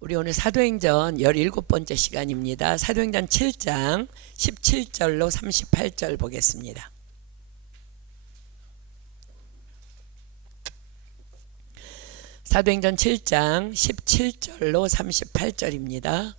우리 오늘 사도행전 17번째 시간입니다. 사도행전 7장 17절로 38절 보겠습니다. 사도행전 7장 17절로 38절입니다.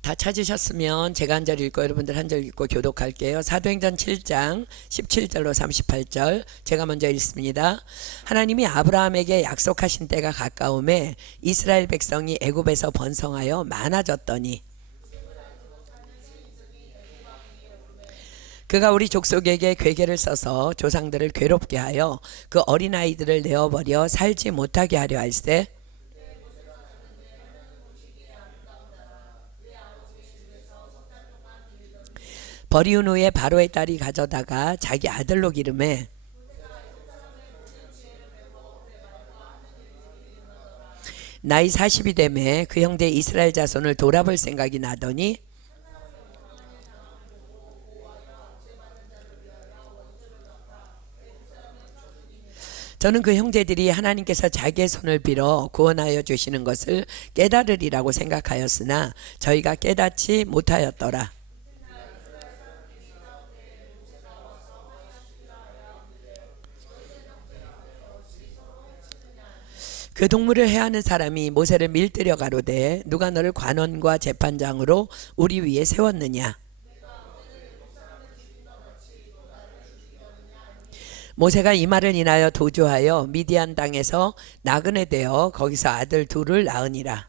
다 찾으셨으면 제가 한 절 읽고 여러분들 한 절 읽고 교독할게요. 사도행전 7장 17절로 38절 제가 먼저 읽습니다. 하나님이 아브라함에게 약속하신 때가 가까움에 이스라엘 백성이 애굽에서 번성하여 많아졌더니 그가 우리 족속에게 괴계를 써서 조상들을 괴롭게 하여 그 어린아이들을 내어버려 살지 못하게 하려 할세 버리운 후에 바로의 딸이 가져다가 자기 아들로 기름해 나이 40이 되매 그 형제 이스라엘 자손을 돌아볼 생각이 나더니 저는 그 형제들이 하나님께서 자기의 손을 빌어 구원하여 주시는 것을 깨달으리라고 생각하였으나 저희가 깨닫지 못하였더라. 그 동물을 해하는 사람이 모세를 밀들여 가로되 누가 너를 관원과 재판장으로 우리 위에 세웠느냐. 모세가 이 말을 인하여 도주하여 미디안 땅에서 나그네 되어 거기서 아들 둘을 낳으니라.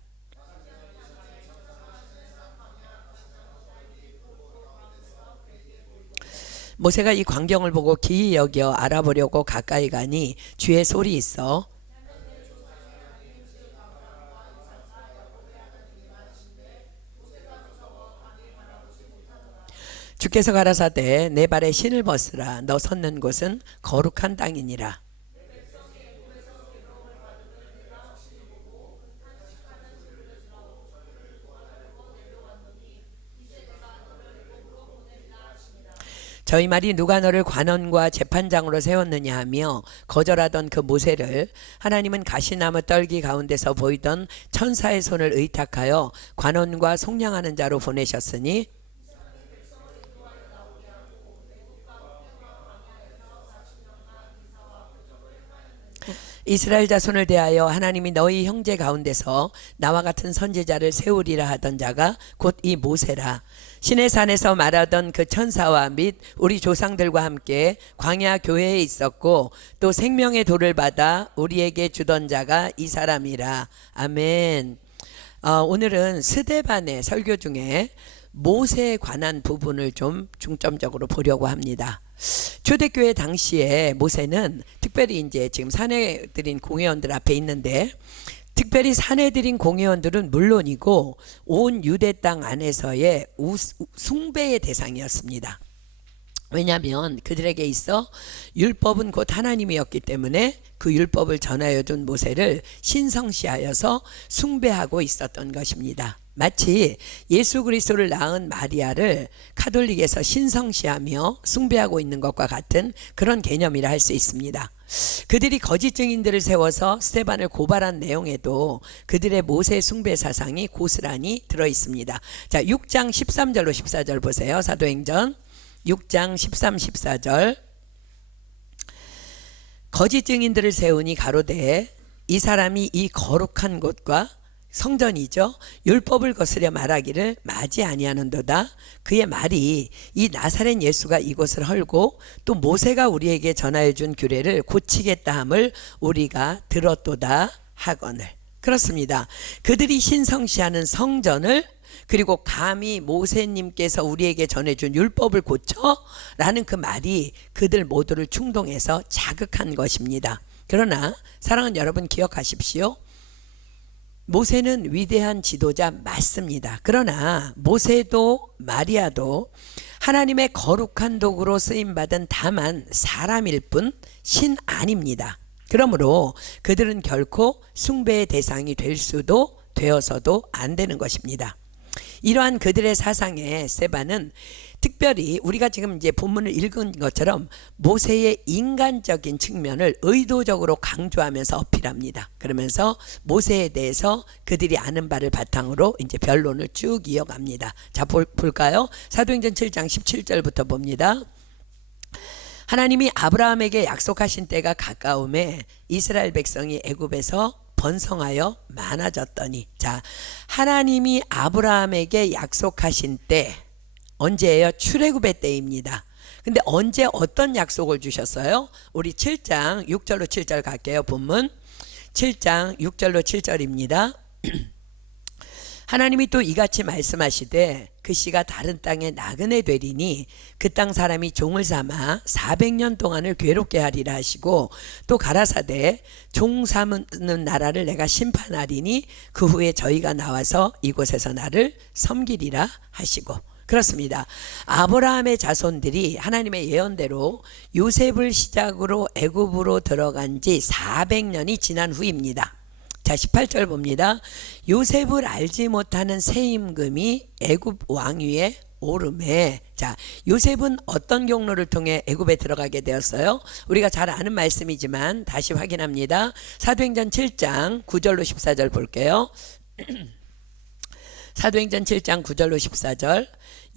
모세가 이 광경을 보고 기이 여겨 알아보려고 가까이 가니 주의 소리 있어 주께서 가라사대 내 발에 신을 벗으라 너 섰는 곳은 거룩한 땅이니라. 저희 말이 누가 너를 관원과 재판장으로 세웠느냐 하며 거절하던 그 모세를 하나님은 가시나무 떨기 가운데서 보이던 천사의 손을 의탁하여 관원과 속량하는 자로 보내셨으니 이스라엘 자손을 대하여 하나님이 너희 형제 가운데서 나와 같은 선지자를 세우리라 하던 자가 곧 이 모세라. 시내 산에서 말하던 그 천사와 및 우리 조상들과 함께 광야 교회에 있었고 또 생명의 돌을 받아 우리에게 주던 자가 이 사람이라. 아멘. 오늘은 스데반의 설교 중에 모세에 관한 부분을 좀 중점적으로 보려고 합니다. 초대교회 당시에 모세는 특별히 이제 지금 사내들인 공회원들 앞에 있는데 특별히 사내들인 공회원들은 물론이고 온 유대 땅 안에서의 숭배의 대상이었습니다. 왜냐하면 그들에게 있어 율법은 곧 하나님이었기 때문에 그 율법을 전하여 준 모세를 신성시하여서 숭배하고 있었던 것입니다. 마치 예수 그리스도를 낳은 마리아를 카톨릭에서 신성시하며 숭배하고 있는 것과 같은 그런 개념이라 할 수 있습니다. 그들이 거짓 증인들을 세워서 스데반을 고발한 내용에도 그들의 모세 숭배 사상이 고스란히 들어 있습니다. 자, 6장 13절로 14절 보세요. 사도행전 6장 13, 14절 거짓 증인들을 세우니 가로되 이 사람이 이 거룩한 곳과 성전이죠. 율법을 거스려 말하기를 맞이 아니하는도다. 그의 말이 이 나사렛 예수가 이곳을 헐고 또 모세가 우리에게 전하여 준 규례를 고치겠다 함을 우리가 들었도다 하거늘. 그렇습니다. 그들이 신성시하는 성전을 그리고 감히 모세님께서 우리에게 전해준 율법을 고쳐? 라는 그 말이 그들 모두를 충동해서 자극한 것입니다. 그러나 사랑하는 여러분 기억하십시오. 모세는 위대한 지도자 맞습니다. 그러나 모세도 마리아도 하나님의 거룩한 도구로 쓰임받은 다만 사람일 뿐 신 아닙니다. 그러므로 그들은 결코 숭배의 대상이 될 수도 되어서도 안 되는 것입니다. 이러한 그들의 사상에 세바는 특별히 우리가 지금 이제 본문을 읽은 것처럼 모세의 인간적인 측면을 의도적으로 강조하면서 어필합니다. 그러면서 모세에 대해서 그들이 아는 바를 바탕으로 이제 변론을 쭉 이어갑니다. 자, 볼까요? 사도행전 7장 17절부터 봅니다. 하나님이 아브라함에게 약속하신 때가 가까움에 이스라엘 백성이 애굽에서 번성하여 많아졌더니, 자, 하나님이 아브라함에게 약속하신 때 언제예요? 출애굽의 때입니다. 근데 언제 어떤 약속을 주셨어요? 우리 7장 6절로 7절 갈게요. 본문 7장 6절로 7절입니다. 하나님이 또 이같이 말씀하시되 그 씨가 다른 땅에 나그네 되리니 그 땅 사람이 종을 삼아 400년 동안을 괴롭게 하리라 하시고, 또 가라사대 종 삼는 나라를 내가 심판하리니 그 후에 저희가 나와서 이곳에서 나를 섬기리라 하시고. 그렇습니다. 아브라함의 자손들이 하나님의 예언대로 요셉을 시작으로 애굽으로 들어간 지 400년이 지난 후입니다. 자, 18절 봅니다. 요셉을 알지 못하는 새 임금이 애굽 왕위에 오름에, 자, 요셉은 어떤 경로를 통해 애굽에 들어가게 되었어요? 우리가 잘 아는 말씀이지만 다시 확인합니다. 사도행전 7장 9절로 14절 볼게요. 사도행전 7장 9절로 14절.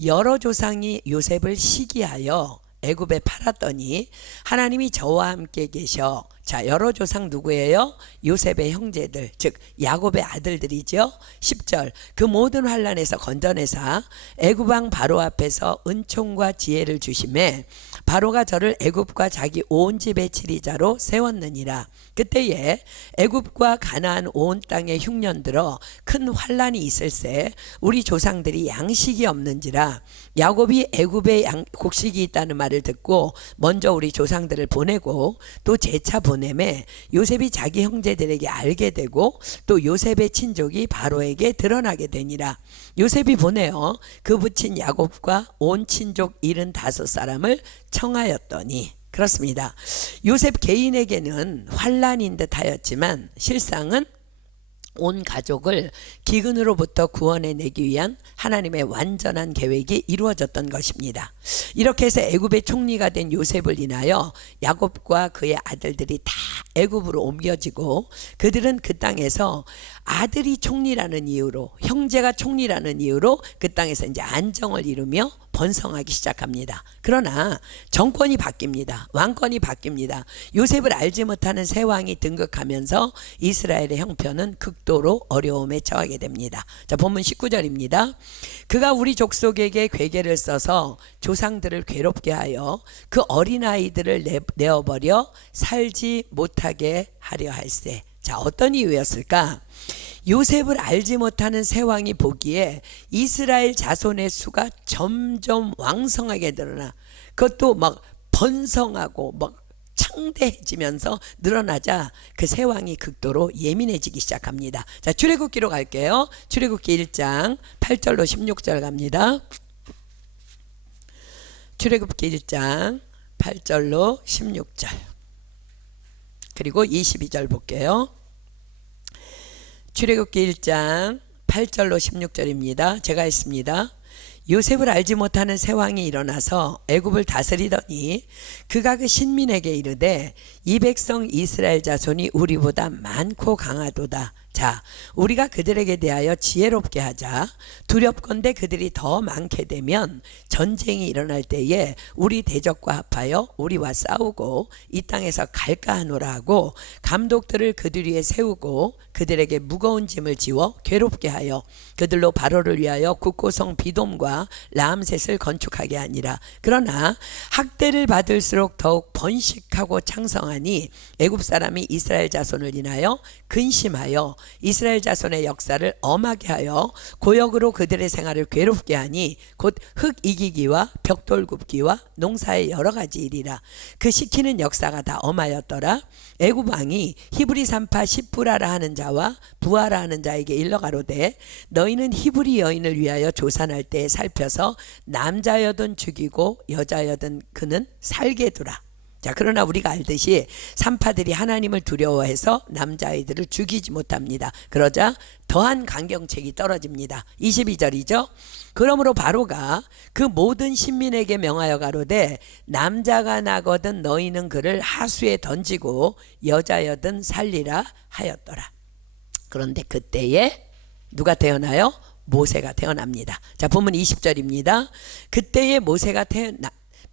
여러 조상이 요셉을 시기하여 애굽에 팔았더니 하나님이 저와 함께 계셔. 자, 여러 조상 누구예요? 요셉의 형제들, 즉 야곱의 아들들이죠. 10절. 그 모든 환난에서 건져내사 애굽 왕 바로 앞에서 은총과 지혜를 주심에 바로가 저를 애굽과 자기 온 집의 치리자로 세웠느니라. 그때에 애굽과 가나안 온 땅에 흉년 들어 큰 환난이 있을세 우리 조상들이 양식이 없는지라. 야곱이 애굽에 곡식이 있다는 말을 듣고 먼저 우리 조상들을 보내고 또 재차 보내매 요셉이 자기 형제들에게 알게 되고 또 요셉의 친족이 바로에게 드러나게 되니라. 요셉이 보내어 그 부친 야곱과 온 친족 75사람을 청하였더니. 그렇습니다. 요셉 개인에게는 환난인 듯 하였지만 실상은 온 가족을 기근으로부터 구원해내기 위한 하나님의 완전한 계획이 이루어졌던 것입니다. 이렇게 해서 애굽의 총리가 된 요셉을 인하여 야곱과 그의 아들들이 다 애굽으로 옮겨지고, 그들은 그 땅에서 아들이 총리라는 이유로, 형제가 총리라는 이유로 그 땅에서 이제 안정을 이루며 번성하기 시작합니다. 그러나 정권이 바뀝니다. 왕권이 바뀝니다. 요셉을 알지 못하는 새 왕이 등극하면서 이스라엘의 형편은 극도로 어려움에 처하게 됩니다. 자, 본문 19절입니다. 그가 우리 족속에게 괴계를 써서 조상들을 괴롭게 하여 그 어린아이들을 내어버려 살지 못하게 하려 할세. 자, 어떤 이유였을까? 요셉을 알지 못하는 새 왕이 보기에 이스라엘 자손의 수가 점점 왕성하게 늘어나, 그것도 막 번성하고 막 창대해지면서 늘어나자 그 새 왕이 극도로 예민해지기 시작합니다. 자, 출애굽기로 갈게요. 출애굽기 1장 8절로 16절 갑니다. 출애굽기 1장 8절로 16절 그리고 22절 볼게요. 출애굽기 1장 8절로 16절입니다. 제가 읽습니다. 요셉을 알지 못하는 새 왕이 일어나서 애굽을 다스리더니 그가 그 신민에게 이르되 이 백성 이스라엘 자손이 우리보다 많고 강하도다. 자, 우리가 그들에게 대하여 지혜롭게 하자. 두렵건대 그들이 더 많게 되면 전쟁이 일어날 때에 우리 대적과 합하여 우리와 싸우고 이 땅에서 갈까 하노라 하고 감독들을 그들 위에 세우고 그들에게 무거운 짐을 지워 괴롭게 하여 그들로 바로를 위하여 국고성 비돔과 라암셋을 건축하게 하니라. 그러나 학대를 받을수록 더욱 번식하고 창성하니 애굽 사람이 이스라엘 자손을 인하여 근심하여 이스라엘 자손의 역사를 엄하게 하여 고역으로 그들의 생활을 괴롭게 하니 곧 흙 이기기와 벽돌 굽기와 농사의 여러 가지 일이라. 그 시키는 역사가 다 엄하였더라. 애굽 왕이 히브리 산파 십부라라 하는 자와 부하라 하는 자에게 일러가로되 너희는 히브리 여인을 위하여 조산할 때에 살펴서 남자여든 죽이고 여자여든 그는 살게 두라. 자, 그러나 우리가 알듯이 산파들이 하나님을 두려워해서 남자아이들을 죽이지 못합니다. 그러자 더한 강경책이 떨어집니다. 22절이죠. 그러므로 바로가 그 모든 신민에게 명하여 가로되 남자가 나거든 너희는 그를 하수에 던지고 여자여든 살리라 하였더라. 그런데 그때에 누가 태어나요? 모세가 태어납니다. 자, 본문 20절입니다. 그때에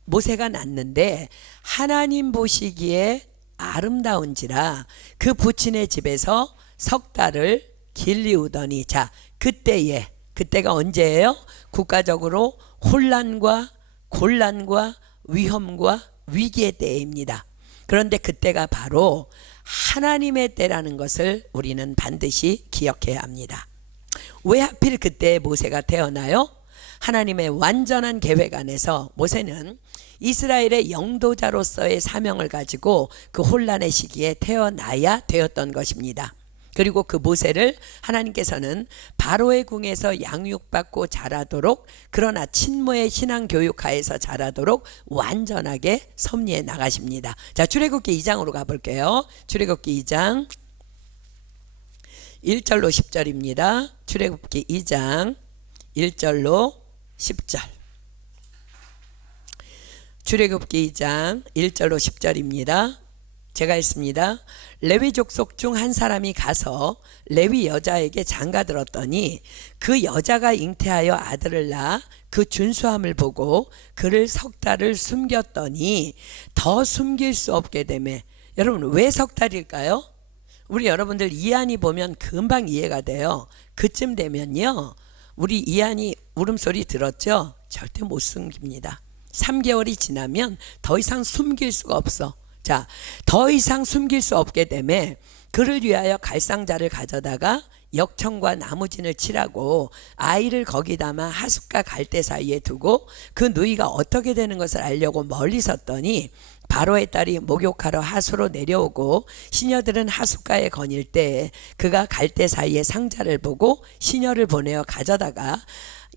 모세가 낳는데 하나님 보시기에 아름다운지라 그 부친의 집에서 석 달을 길리우더니. 자, 그때가 언제예요? 국가적으로 혼란과 곤란과 위험과 위기의 때입니다. 그런데 그때가 바로 하나님의 때라는 것을 우리는 반드시 기억해야 합니다. 왜 하필 그때 모세가 태어나요? 하나님의 완전한 계획 안에서 모세는 이스라엘의 영도자로서의 사명을 가지고 그 혼란의 시기에 태어나야 되었던 것입니다. 그리고 그 모세를 하나님께서는 바로의 궁에서 양육받고 자라도록, 그러나 친모의 신앙교육하에서 자라도록 완전하게 섭리해 나가십니다. 자, 출애굽기 2장으로 가볼게요. 출애굽기 2장 1절로 10절입니다. 출애굽기 2장 1절로 10절. 출애굽기 2장 1절로 10절입니다. 제가 했습니다. 레위 족속 중 한 사람이 가서 레위 여자에게 장가들었더니 그 여자가 잉태하여 아들을 낳아 그 준수함을 보고 그를 석 달을 숨겼더니 더 숨길 수 없게 되매. 여러분, 왜 석 달일까요? 우리 여러분들 이한이 보면 금방 이해가 돼요. 그쯤 되면요, 우리 이한이 울음소리 들었죠? 절대 못 숨깁니다. 3개월이 지나면 더 이상 숨길 수가 없어. 자, 더 이상 숨길 수 없게 되매 그를 위하여 갈상자를 가져다가 역청과 나무진을 칠하고 아이를 거기 담아 하숫과 갈대 사이에 두고 그 누이가 어떻게 되는 것을 알려고 멀리 섰더니 바로의 딸이 목욕하러 하수로 내려오고 시녀들은 하숫가에 거닐 때 그가 갈대 사이에 상자를 보고 시녀를 보내어 가져다가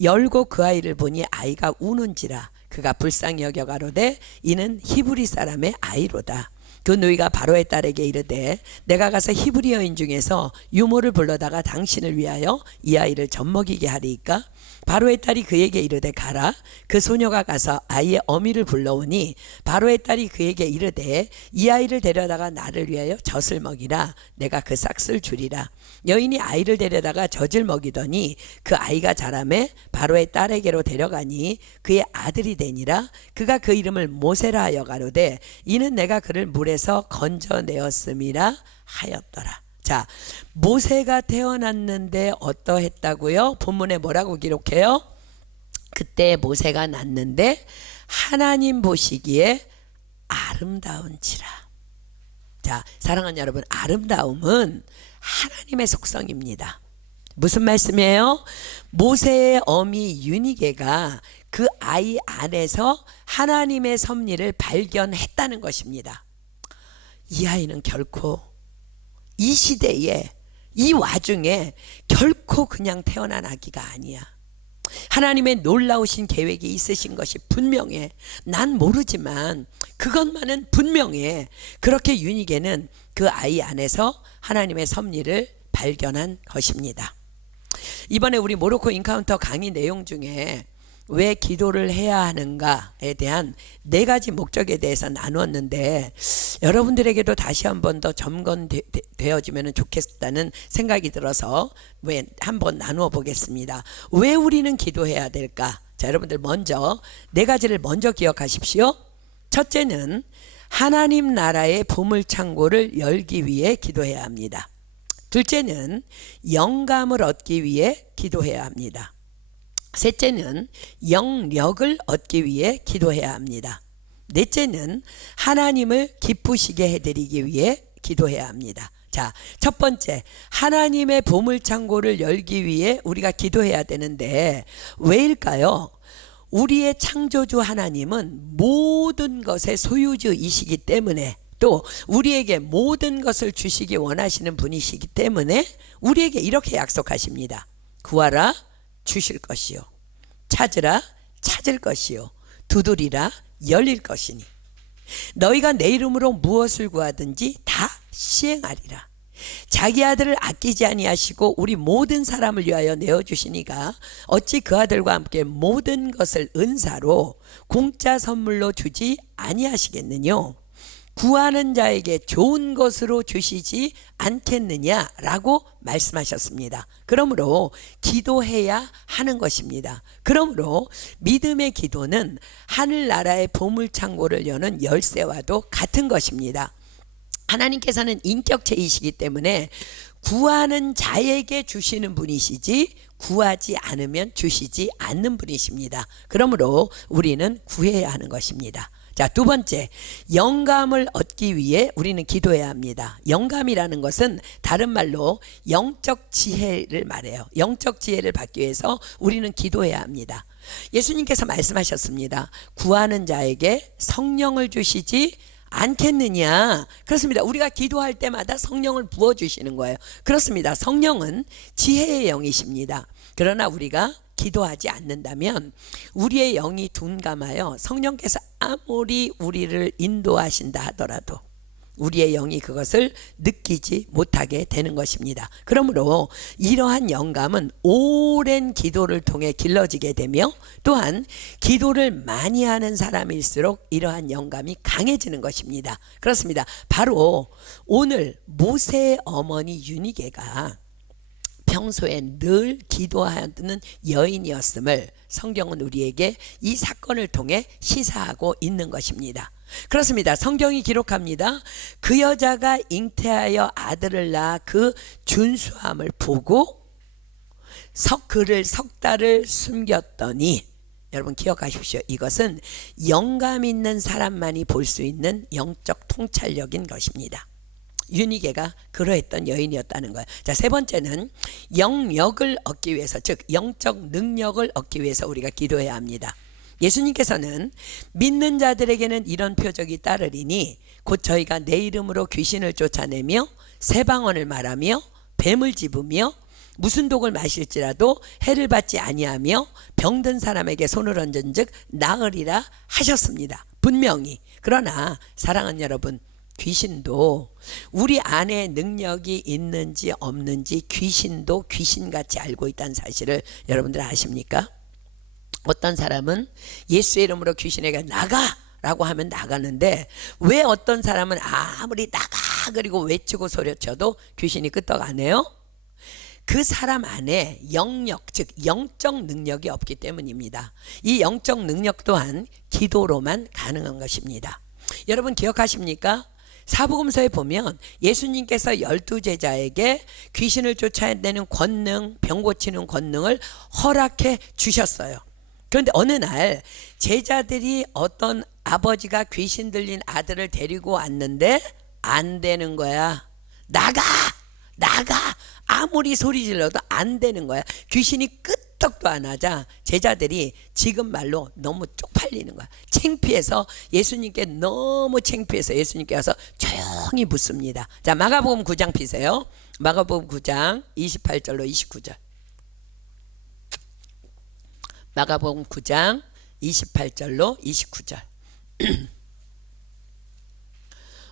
열고 그 아이를 보니 아이가 우는지라. 그가 불쌍히 여겨 가로되 이는 히브리 사람의 아이로다. 그 누이가 바로의 딸에게 이르되 내가 가서 히브리 여인 중에서 유모를 불러다가 당신을 위하여 이 아이를 젖먹이게 하리이까? 바로의 딸이 그에게 이르되 가라. 그 소녀가 가서 아이의 어미를 불러오니 바로의 딸이 그에게 이르되 이 아이를 데려다가 나를 위하여 젖을 먹이라. 내가 그 싹을 주리라. 여인이 아이를 데려다가 젖을 먹이더니 그 아이가 자라매 바로의 딸에게로 데려가니 그의 아들이 되니라. 그가 그 이름을 모세라 하여 가로되 이는 내가 그를 물에서 건져내었음이라 하였더라. 자, 모세가 태어났는데 어떠했다고요? 본문에 뭐라고 기록해요? 그때 모세가 낳는데 하나님 보시기에 아름다운지라. 자, 사랑하는 여러분, 아름다움은 하나님의 속성입니다. 무슨 말씀이에요? 모세의 어미 유니게가 그 아이 안에서 하나님의 섭리를 발견했다는 것입니다. 이 아이는 결코 이 시대에, 이 와중에 결코 그냥 태어난 아기가 아니야. 하나님의 놀라우신 계획이 있으신 것이 분명해. 난 모르지만 그것만은 분명해. 그렇게 유니게는 그 아이 안에서 하나님의 섭리를 발견한 것입니다. 이번에 우리 모로코 인카운터 강의 내용 중에 왜 기도를 해야 하는가에 대한 4가지 목적에 대해서 나누었는데 여러분들에게도 다시 한 번 더 점검되어지면 좋겠다는 생각이 들어서 한번 나누어 보겠습니다. 왜 우리는 기도해야 될까? 자, 여러분들 먼저 4가지를 먼저 기억하십시오. 첫째는 하나님 나라의 보물창고를 열기 위해 기도해야 합니다. 둘째는 영감을 얻기 위해 기도해야 합니다. 셋째는 영력을 얻기 위해 기도해야 합니다. 넷째는 하나님을 기쁘시게 해드리기 위해 기도해야 합니다. 자, 첫 번째, 하나님의 보물창고를 열기 위해 우리가 기도해야 되는데 왜일까요? 우리의 창조주 하나님은 모든 것의 소유주이시기 때문에, 또 우리에게 모든 것을 주시기 원하시는 분이시기 때문에 우리에게 이렇게 약속하십니다. 구하라 주실 것이요, 찾으라 찾을 것이요, 두드리라 열릴 것이니. 너희가 내 이름으로 무엇을 구하든지 다 시행하리라. 자기 아들을 아끼지 아니하시고 우리 모든 사람을 위하여 내어주시니가 어찌 그 아들과 함께 모든 것을 은사로 공짜 선물로 주지 아니하시겠느뇨. 구하는 자에게 좋은 것으로 주시지 않겠느냐라고 말씀하셨습니다. 그러므로 기도해야 하는 것입니다. 그러므로 믿음의 기도는 하늘나라의 보물창고를 여는 열쇠와도 같은 것입니다. 하나님께서는 인격체이시기 때문에 구하는 자에게 주시는 분이시지 구하지 않으면 주시지 않는 분이십니다. 그러므로 우리는 구해야 하는 것입니다. 자, 두 번째, 영감을 얻기 위해 우리는 기도해야 합니다. 영감이라는 것은 다른 말로 영적 지혜를 말해요. 영적 지혜를 받기 위해서 우리는 기도해야 합니다. 예수님께서 말씀하셨습니다. 구하는 자에게 성령을 주시지 않겠느냐. 그렇습니다. 우리가 기도할 때마다 성령을 부어주시는 거예요. 그렇습니다. 성령은 지혜의 영이십니다. 그러나 우리가 기도하지 않는다면 우리의 영이 둔감하여 성령께서 아무리 우리를 인도하신다 하더라도 우리의 영이 그것을 느끼지 못하게 되는 것입니다. 그러므로 이러한 영감은 오랜 기도를 통해 길러지게 되며 또한 기도를 많이 하는 사람일수록 이러한 영감이 강해지는 것입니다. 그렇습니다. 바로 오늘 모세의 어머니 유니게가 평소에 늘 기도하는 여인이었음을 성경은 우리에게 이 사건을 통해 시사하고 있는 것입니다. 그렇습니다. 성경이 기록합니다. 그 여자가 잉태하여 아들을 낳아 그 준수함을 보고 그를 석 달을 숨겼더니, 여러분 기억하십시오. 이것은 영감 있는 사람만이 볼 수 있는 영적 통찰력인 것입니다. 유니게가 그러했던 여인이었다는 거예요. 자, 세 번째는 영력을 얻기 위해서, 즉 영적 능력을 얻기 위해서 우리가 기도해야 합니다. 예수님께서는 믿는 자들에게는 이런 표적이 따르리니 곧 저희가 내 이름으로 귀신을 쫓아내며 새 방언을 말하며 뱀을 집으며 무슨 독을 마실지라도 해를 받지 아니하며 병든 사람에게 손을 얹은즉 나으리라 하셨습니다. 분명히. 그러나 사랑하는 여러분, 귀신도 우리 안에 능력이 있는지 없는지 귀신도 귀신같이 알고 있다는 사실을 여러분들 아십니까? 어떤 사람은 예수의 이름으로 귀신에게 나가! 라고 하면 나가는데 왜 어떤 사람은 아무리 나가! 그리고 외치고 소리쳐도 귀신이 끄떡 안 해요? 그 사람 안에 영력, 즉 영적 능력이 없기 때문입니다. 이 영적 능력 또한 기도로만 가능한 것입니다. 여러분 기억하십니까? 사복음서에 보면 예수님께서 12제자에게 귀신을 쫓아내는 권능, 병 고치는 권능을 허락해 주셨어요. 그런데 어느 날 제자들이 어떤 아버지가 귀신 들린 아들을 데리고 왔는데 안 되는 거야. 나가! 아무리 소리 질러도 안 되는 거야. 귀신이 끄떡도 안 하자 제자들이 지금 말로 너무 쪽팔리는 거야. 창피해서 예수님께 너무 창피해서 예수님께 와서 조용히 묻습니다. 자, 마가복음 9장 피세요. 마가복음 9장 28절로 29절. 마가복음 9장 28절로 29절.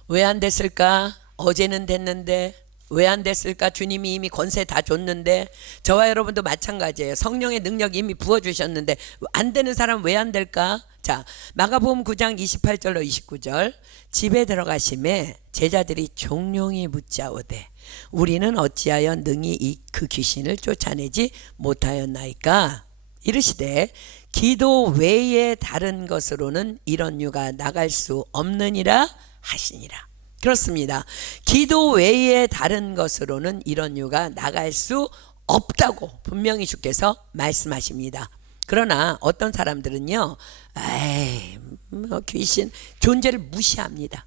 왜 안 됐을까? 어제는 됐는데 왜 안 됐을까? 주님이 이미 권세 다 줬는데. 저와 여러분도 마찬가지예요. 성령의 능력이 이미 부어주셨는데 안 되는 사람 왜 안 될까? 자, 마가복음 9장 28절로 29절. 집에 들어가심에 제자들이 종용이 묻자오되 우리는 어찌하여 능히 그 귀신을 쫓아내지 못하였나이까? 이르시되 기도 외에 다른 것으로는 이런 유가 나갈 수 없느니라 하시니라. 그렇습니다. 기도 외에 다른 것으로는 이런 유가 나갈 수 없다고 분명히 주께서 말씀하십니다. 그러나 어떤 사람들은요, 에이, 뭐 귀신 존재를 무시합니다.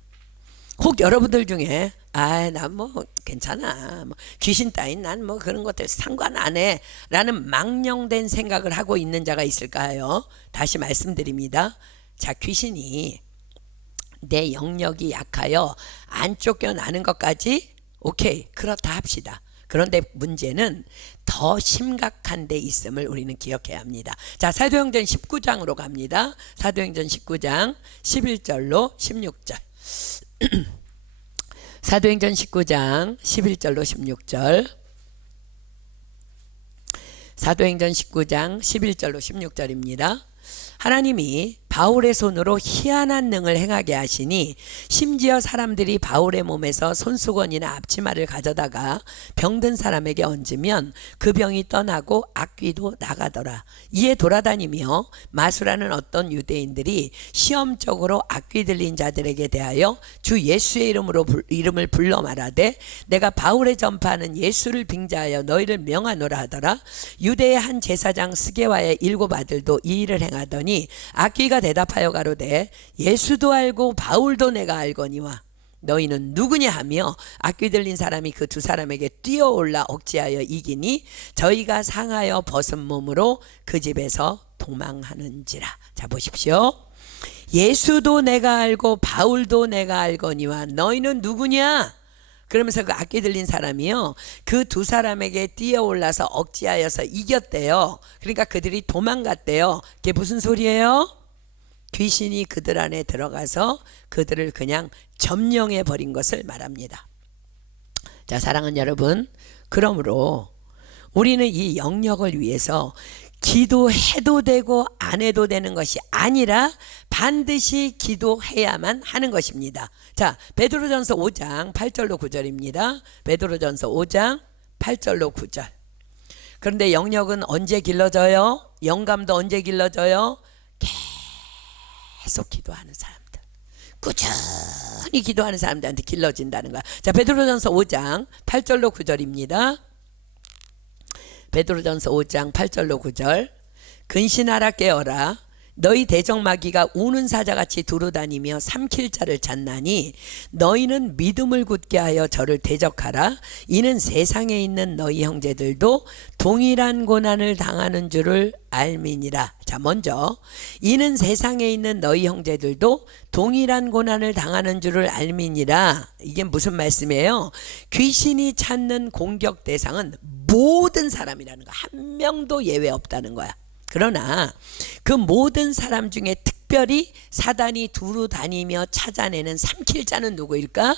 혹 여러분들 중에 난 뭐 괜찮아, 뭐 귀신 따윈 난 뭐 그런 것들 상관 안 해 라는 망령된 생각을 하고 있는 자가 있을까요? 다시 말씀드립니다. 자, 귀신이 내 영역이 약하여 안 쫓겨나는 것까지 오케이, 그렇다 합시다. 그런데 문제는 더 심각한 데 있음을 우리는 기억해야 합니다. 자, 사도행전 19장으로 갑니다. 사도행전 19장 11절로 16절. 사도행전 19장 11절로 16절. 사도행전 19장 11절로 16절입니다. 하나님이 바울의 손으로 희한한 능을 행하게 하시니 심지어 사람들이 바울의 몸에서 손수건이나 앞치마를 가져다가 병든 사람에게 얹으면 그 병이 떠나고 악귀도 나가더라. 이에 돌아다니며 마수라는 어떤 유대인들이 시험적으로 악귀 들린 자들에게 대하여 주 예수의 이름을 불러 말하되 내가 바울의 전파하는 예수를 빙자하여 너희를 명하노라 하더라. 유대의 한 제사장 스게와의 7 아들도 이 일을 행하더니 악귀가 대답하여 가로되 예수도 알고 바울도 내가 알거니와 너희는 누구냐 하며 악귀 들린 사람이 그 2 사람에게 뛰어올라 억지하여 이기니 저희가 상하여 벗은 몸으로 그 집에서 도망하는지라. 자, 보십시오. 예수도 내가 알고 바울도 내가 알거니와 너희는 누구냐? 그러면서 그 악귀 들린 사람이요, 그 2 사람에게 뛰어올라서 억지하여서 이겼대요. 그러니까 그들이 도망갔대요. 그게 무슨 소리예요? 귀신이 그들 안에 들어가서 그들을 그냥 점령해 버린 것을 말합니다. 자, 사랑하는 여러분, 그러므로 우리는 이 영역을 위해서 기도해도 되고 안 해도 되는 것이 아니라 반드시 기도해야만 하는 것입니다. 자, 베드로전서 5장 8절로 9절입니다. 베드로전서 5장 8절로 9절. 그런데 영역은 언제 길러져요? 영감도 언제 길러져요? 계속 기도하는 사람들, 꾸준히 기도하는 사람들한테 길러진다는 거야. 자, 베드로전서 5장 8절로 9절입니다. 베드로전서 5장 8절로 9절. 근신하라 깨어라. 너희 대적마귀가 우는 사자같이 두루다니며 삼킬 자를 찾나니 너희는 믿음을 굳게 하여 저를 대적하라. 이는 세상에 있는 너희 형제들도 동일한 고난을 당하는 줄을 알미니라. 자, 먼저 이는 세상에 있는 너희 형제들도 동일한 고난을 당하는 줄을 알미니라. 이게 무슨 말씀이에요? 귀신이 찾는 공격 대상은 모든 사람이라는 거, 한 명도 예외 없다는 거야. 그러나 그 모든 사람 중에 특별히 사단이 두루 다니며 찾아내는 삼킬 자는 누구일까?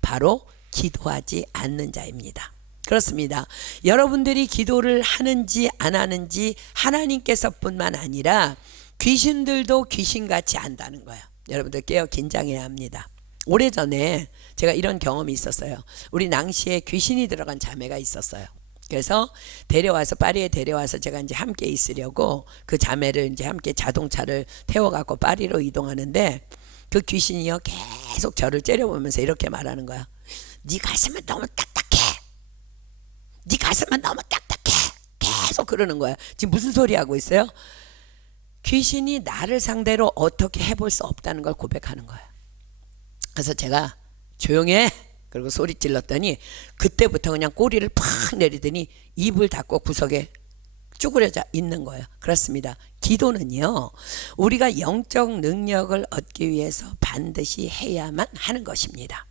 바로 기도하지 않는 자입니다. 그렇습니다. 여러분들이 기도를 하는지 안 하는지 하나님께서 뿐만 아니라 귀신들도 귀신같이 안다는 거예요. 여러분들 깨어 긴장해야 합니다. 오래전에 제가 이런 경험이 있었어요. 우리 낭시에 귀신이 들어간 자매가 있었어요. 그래서 데려와서, 파리에 데려와서 제가 이제 함께 있으려고 그 자매를 이제 함께 자동차를 태워갖고 파리로 이동하는데 그 귀신이요, 계속 저를 째려보면서 이렇게 말하는 거야. 네 가슴은 너무 딱딱해. 네 가슴은 너무 딱딱해. 계속 그러는 거야. 지금 무슨 소리 하고 있어요? 귀신이 나를 상대로 어떻게 해볼 수 없다는 걸 고백하는 거야. 그래서 제가 조용해. 그리고 소리 찔렀더니 그때부터 그냥 꼬리를 팍 내리더니 입을 닫고 구석에 쭈그려져 있는 거예요. 그렇습니다. 기도는요, 우리가 영적 능력을 얻기 위해서 반드시 해야만 하는 것입니다.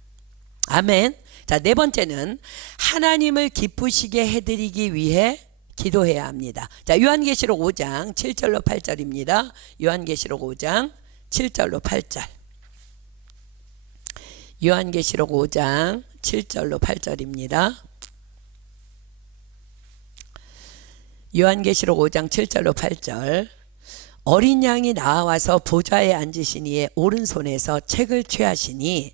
아멘. 자, 4번째는 하나님을 기쁘시게 해드리기 위해 기도해야 합니다. 자, 요한계시록 5장 7절로 8절입니다. 요한계시록 5장 7절로 8절. 요한계시록 5장 7절로 8절입니다. 요한계시록 5장 7절로 8절. 어린 양이 나와서 보좌에 앉으시니에 오른손에서 책을 취하시니라.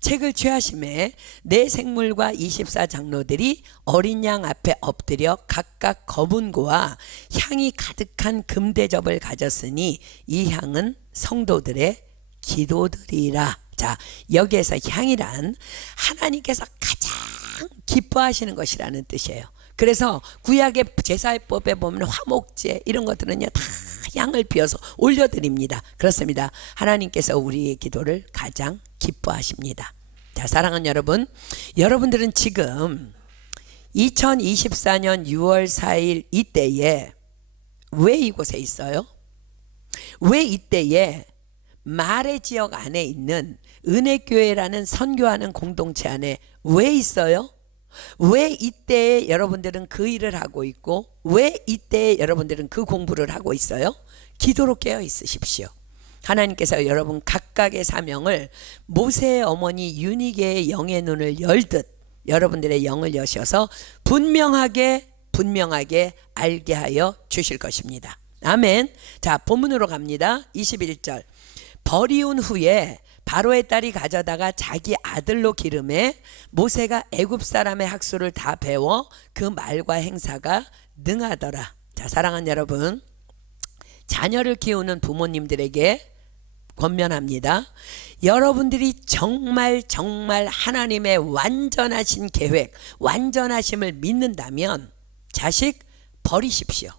책을 취하심에 네 생물과 24장로들이 어린 양 앞에 엎드려 각각 검은 고와 향이 가득한 금대접을 가졌으니 이 향은 성도들의 기도들이라. 자, 여기에서 향이란 하나님께서 가장 기뻐하시는 것이라는 뜻이에요. 그래서 구약의 제사법에 보면 화목제 이런 것들은요, 다 향을 피워서 올려드립니다. 그렇습니다. 하나님께서 우리의 기도를 가장 기뻐하십니다. 자, 사랑하는 여러분, 여러분들은 지금 2024년 6월 4일 이때에 왜 이곳에 있어요? 왜 이때에 말의 지역 안에 있는 은혜교회라는 선교하는 공동체 안에 왜 있어요? 왜 이때에 여러분들은 그 일을 하고 있고 왜 이때에 여러분들은 그 공부를 하고 있어요? 기도로 깨어 있으십시오. 하나님께서 여러분 각각의 사명을 모세의 어머니 유니게의 영의 눈을 열듯 여러분들의 영을 여셔서 분명하게 알게 하여 주실 것입니다. 아멘. 자, 본문으로 갑니다. 21절. 버리운 후에 바로의 딸이 가져다가 자기 아들로 기름해 모세가 애굽 사람의 학수를 다 배워 그 말과 행사가 능하더라. 자, 사랑하는 여러분, 자녀를 키우는 부모님들에게 권면합니다. 여러분들이 정말 하나님의 완전하신 계획, 완전하심을 믿는다면 자식 버리십시오.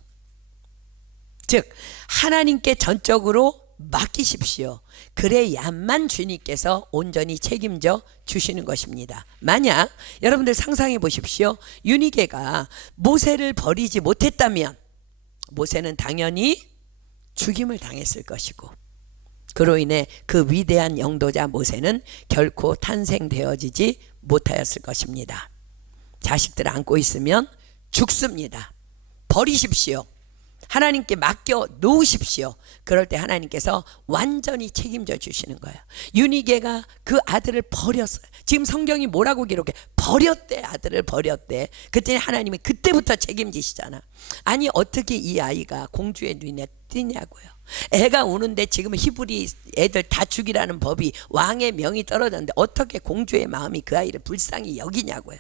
즉 하나님께 전적으로 맡기십시오. 그래야만 주님께서 온전히 책임져 주시는 것입니다. 만약 여러분들 상상해 보십시오. 유니게가 모세를 버리지 못했다면 모세는 당연히 죽임을 당했을 것이고 그로 인해 그 위대한 영도자 모세는 결코 탄생되어지지 못하였을 것입니다. 자식들 안고 있으면 죽습니다. 버리십시오. 하나님께 맡겨 놓으십시오. 그럴 때 하나님께서 완전히 책임져 주시는 거예요. 유니게가 그 아들을 버렸어요. 지금 성경이 뭐라고 기록해? 버렸대. 아들을 버렸대. 그때 하나님이 그때부터 책임지시잖아. 아니 어떻게 이 아이가 공주의 눈에 띄냐고요. 애가 우는데 지금 히브리 애들 다 죽이라는 법이 왕의 명이 떨어졌는데 어떻게 공주의 마음이 그 아이를 불쌍히 여기냐고요.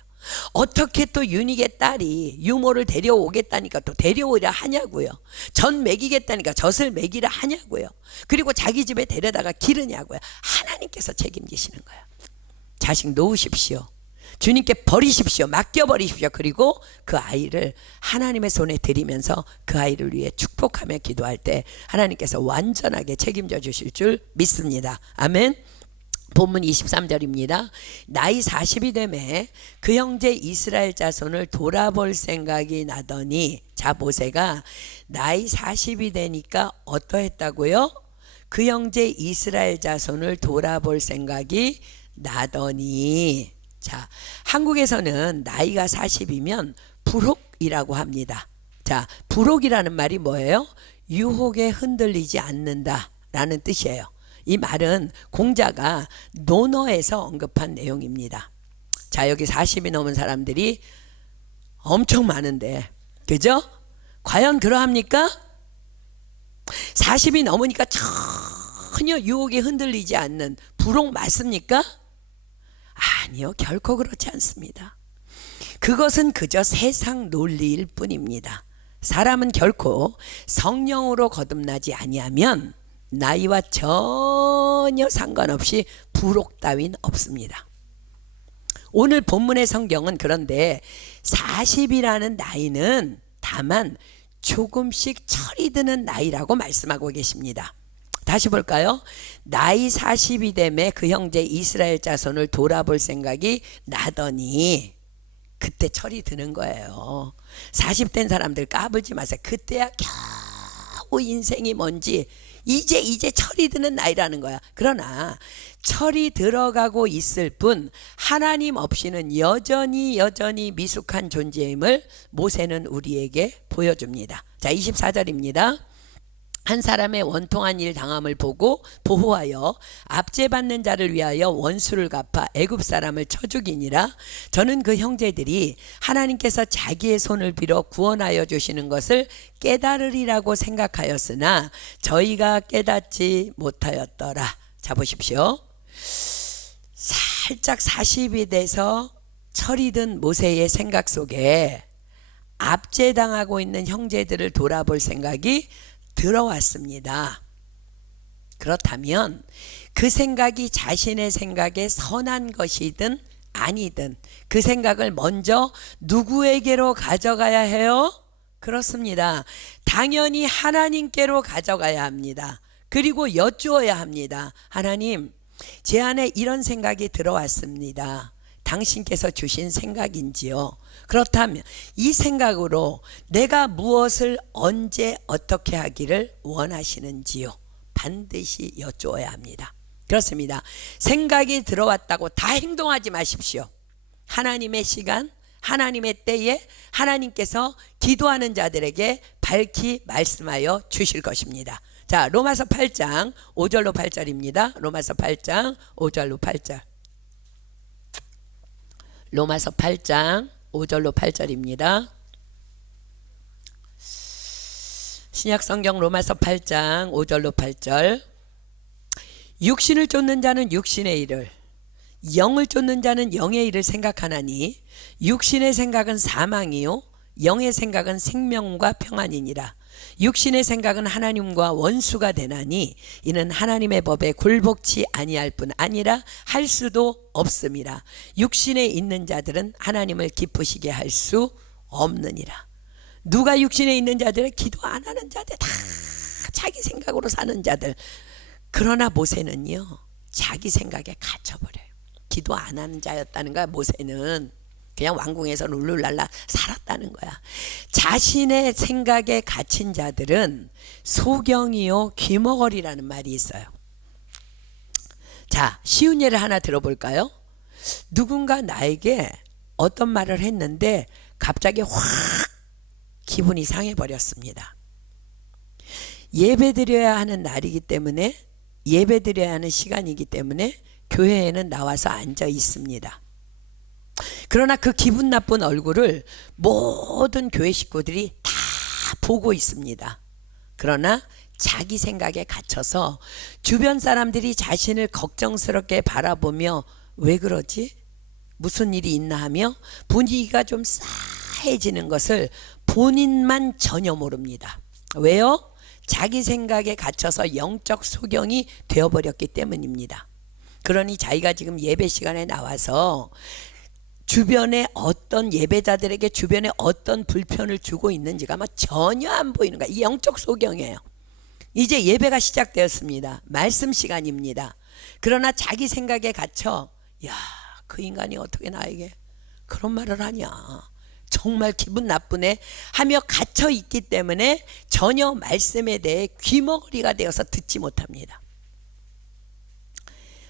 어떻게 또 유닉의 딸이 유모를 데려오겠다니까 또 데려오려 하냐고요. 전 먹이겠다니까 젖을 먹이려 하냐고요. 그리고 자기 집에 데려다가 기르냐고요. 하나님께서 책임지시는 거예요. 자식 놓으십시오. 주님께 버리십시오. 맡겨버리십시오. 그리고 그 아이를 하나님의 손에 드리면서 그 아이를 위해 축복하며 기도할 때 하나님께서 완전하게 책임져 주실 줄 믿습니다. 아멘. 본문 23절입니다. 나이 40이 되매 그 형제 이스라엘 자손을 돌아볼 생각이 나더니, 자 모세가 나이 40이 되니까 어떠했다고요? 그 형제 이스라엘 자손을 돌아볼 생각이 나더니. 자, 한국에서는 나이가 40이면 불혹이라고 합니다. 자, 불혹이라는 말이 뭐예요? 유혹에 흔들리지 않는다 라는 뜻이에요. 이 말은 공자가 논어에서 언급한 내용입니다. 자, 여기 40이 넘은 사람들이 엄청 많은데, 그죠? 과연 그러합니까? 40이 넘으니까 전혀 유혹에 흔들리지 않는 불혹 맞습니까? 아니요, 결코 그렇지 않습니다. 그것은 그저 세상 논리일 뿐입니다. 사람은 결코 성령으로 거듭나지 아니하면 나이와 전혀 상관없이 불혹 따윈 없습니다. 오늘 본문의 성경은 그런데 40이라는 나이는 다만 조금씩 철이 드는 나이라고 말씀하고 계십니다. 다시 볼까요? 나이 40이 되매 그 형제 이스라엘 자손을 돌아볼 생각이 나더니, 그때 철이 드는 거예요. 40된 사람들 까불지 마세요. 그때야 겨우 인생이 뭔지 이제 철이 드는 나이라는 거야. 그러나 철이 들어가고 있을 뿐 하나님 없이는 여전히 미숙한 존재임을 모세는 우리에게 보여줍니다. 자, 24절입니다. 한 사람의 원통한 일 당함을 보고 보호하여 압제받는 자를 위하여 원수를 갚아 애굽 사람을 쳐 죽이니라. 저는 그 형제들이 하나님께서 자기의 손을 빌어 구원하여 주시는 것을 깨달으리라고 생각하였으나 저희가 깨닫지 못하였더라. 자, 보십시오. 살짝 40이 돼서 철이 든 모세의 생각 속에 압제당하고 있는 형제들을 돌아볼 생각이 들어왔습니다. 그렇다면 그 생각이 자신의 생각에 선한 것이든 아니든 그 생각을 먼저 누구에게로 가져가야 해요? 그렇습니다. 당연히 하나님께로 가져가야 합니다. 그리고 여쭈어야 합니다. 하나님, 제 안에 이런 생각이 들어왔습니다. 당신께서 주신 생각인지요? 그렇다면 이 생각으로 내가 무엇을 언제 어떻게 하기를 원하시는지요? 반드시 여쭈어야 합니다. 그렇습니다. 생각이 들어왔다고 다 행동하지 마십시오. 하나님의 시간, 하나님의 때에 하나님께서 기도하는 자들에게 밝히 말씀하여 주실 것입니다. 자, 로마서 8장 5절로 8절입니다. 로마서 8장 5절로 8절. 로마서 8장 5절로 8절입니다. 신약성경 로마서 8장 5절로 8절. 육신을 쫓는 자는 육신의 일을, 영을 쫓는 자는 영의 일을 생각하나니 육신의 생각은 사망이요 영의 생각은 생명과 평안이니라. 육신의 생각은 하나님과 원수가 되나니 이는 하나님의 법에 굴복치 아니할 뿐 아니라 할 수도 없음이라. 육신에 있는 자들은 하나님을 기쁘시게 할 수 없느니라. 누가 육신에 있는 자들은 기도 안 하는 자들, 다 자기 생각으로 사는 자들. 그러나 모세는요, 자기 생각에 갇혀버려요. 기도 안 하는 자였다는 거야. 모세는 그냥 왕궁에서 룰루랄라 살았다는 거야. 자신의 생각에 갇힌 자들은 소경이요 귀머거리라는 말이 있어요. 자, 쉬운 예를 하나 들어볼까요? 누군가 나에게 어떤 말을 했는데 갑자기 확 기분이 상해버렸습니다. 예배드려야 하는 날이기 때문에, 예배드려야 하는 시간이기 때문에 교회에는 나와서 앉아 있습니다. 그러나 그 기분 나쁜 얼굴을 모든 교회 식구들이 다 보고 있습니다. 그러나 자기 생각에 갇혀서 주변 사람들이 자신을 걱정스럽게 바라보며 왜 그러지? 무슨 일이 있나 하며 분위기가 좀 싸해지는 것을 본인만 전혀 모릅니다. 왜요? 자기 생각에 갇혀서 영적 소경이 되어버렸기 때문입니다. 그러니 자기가 지금 예배 시간에 나와서 주변에 어떤 예배자들에게 주변에 어떤 불편을 주고 있는지가 막 전혀 안 보이는 거야. 이 영적 소경이에요. 이제 예배가 시작되었습니다. 말씀 시간입니다. 그러나 자기 생각에 갇혀, 야, 그 인간이 어떻게 나에게 그런 말을 하냐, 정말 기분 나쁘네 하며 갇혀 있기 때문에 전혀 말씀에 대해 귀머거리가 되어서 듣지 못합니다.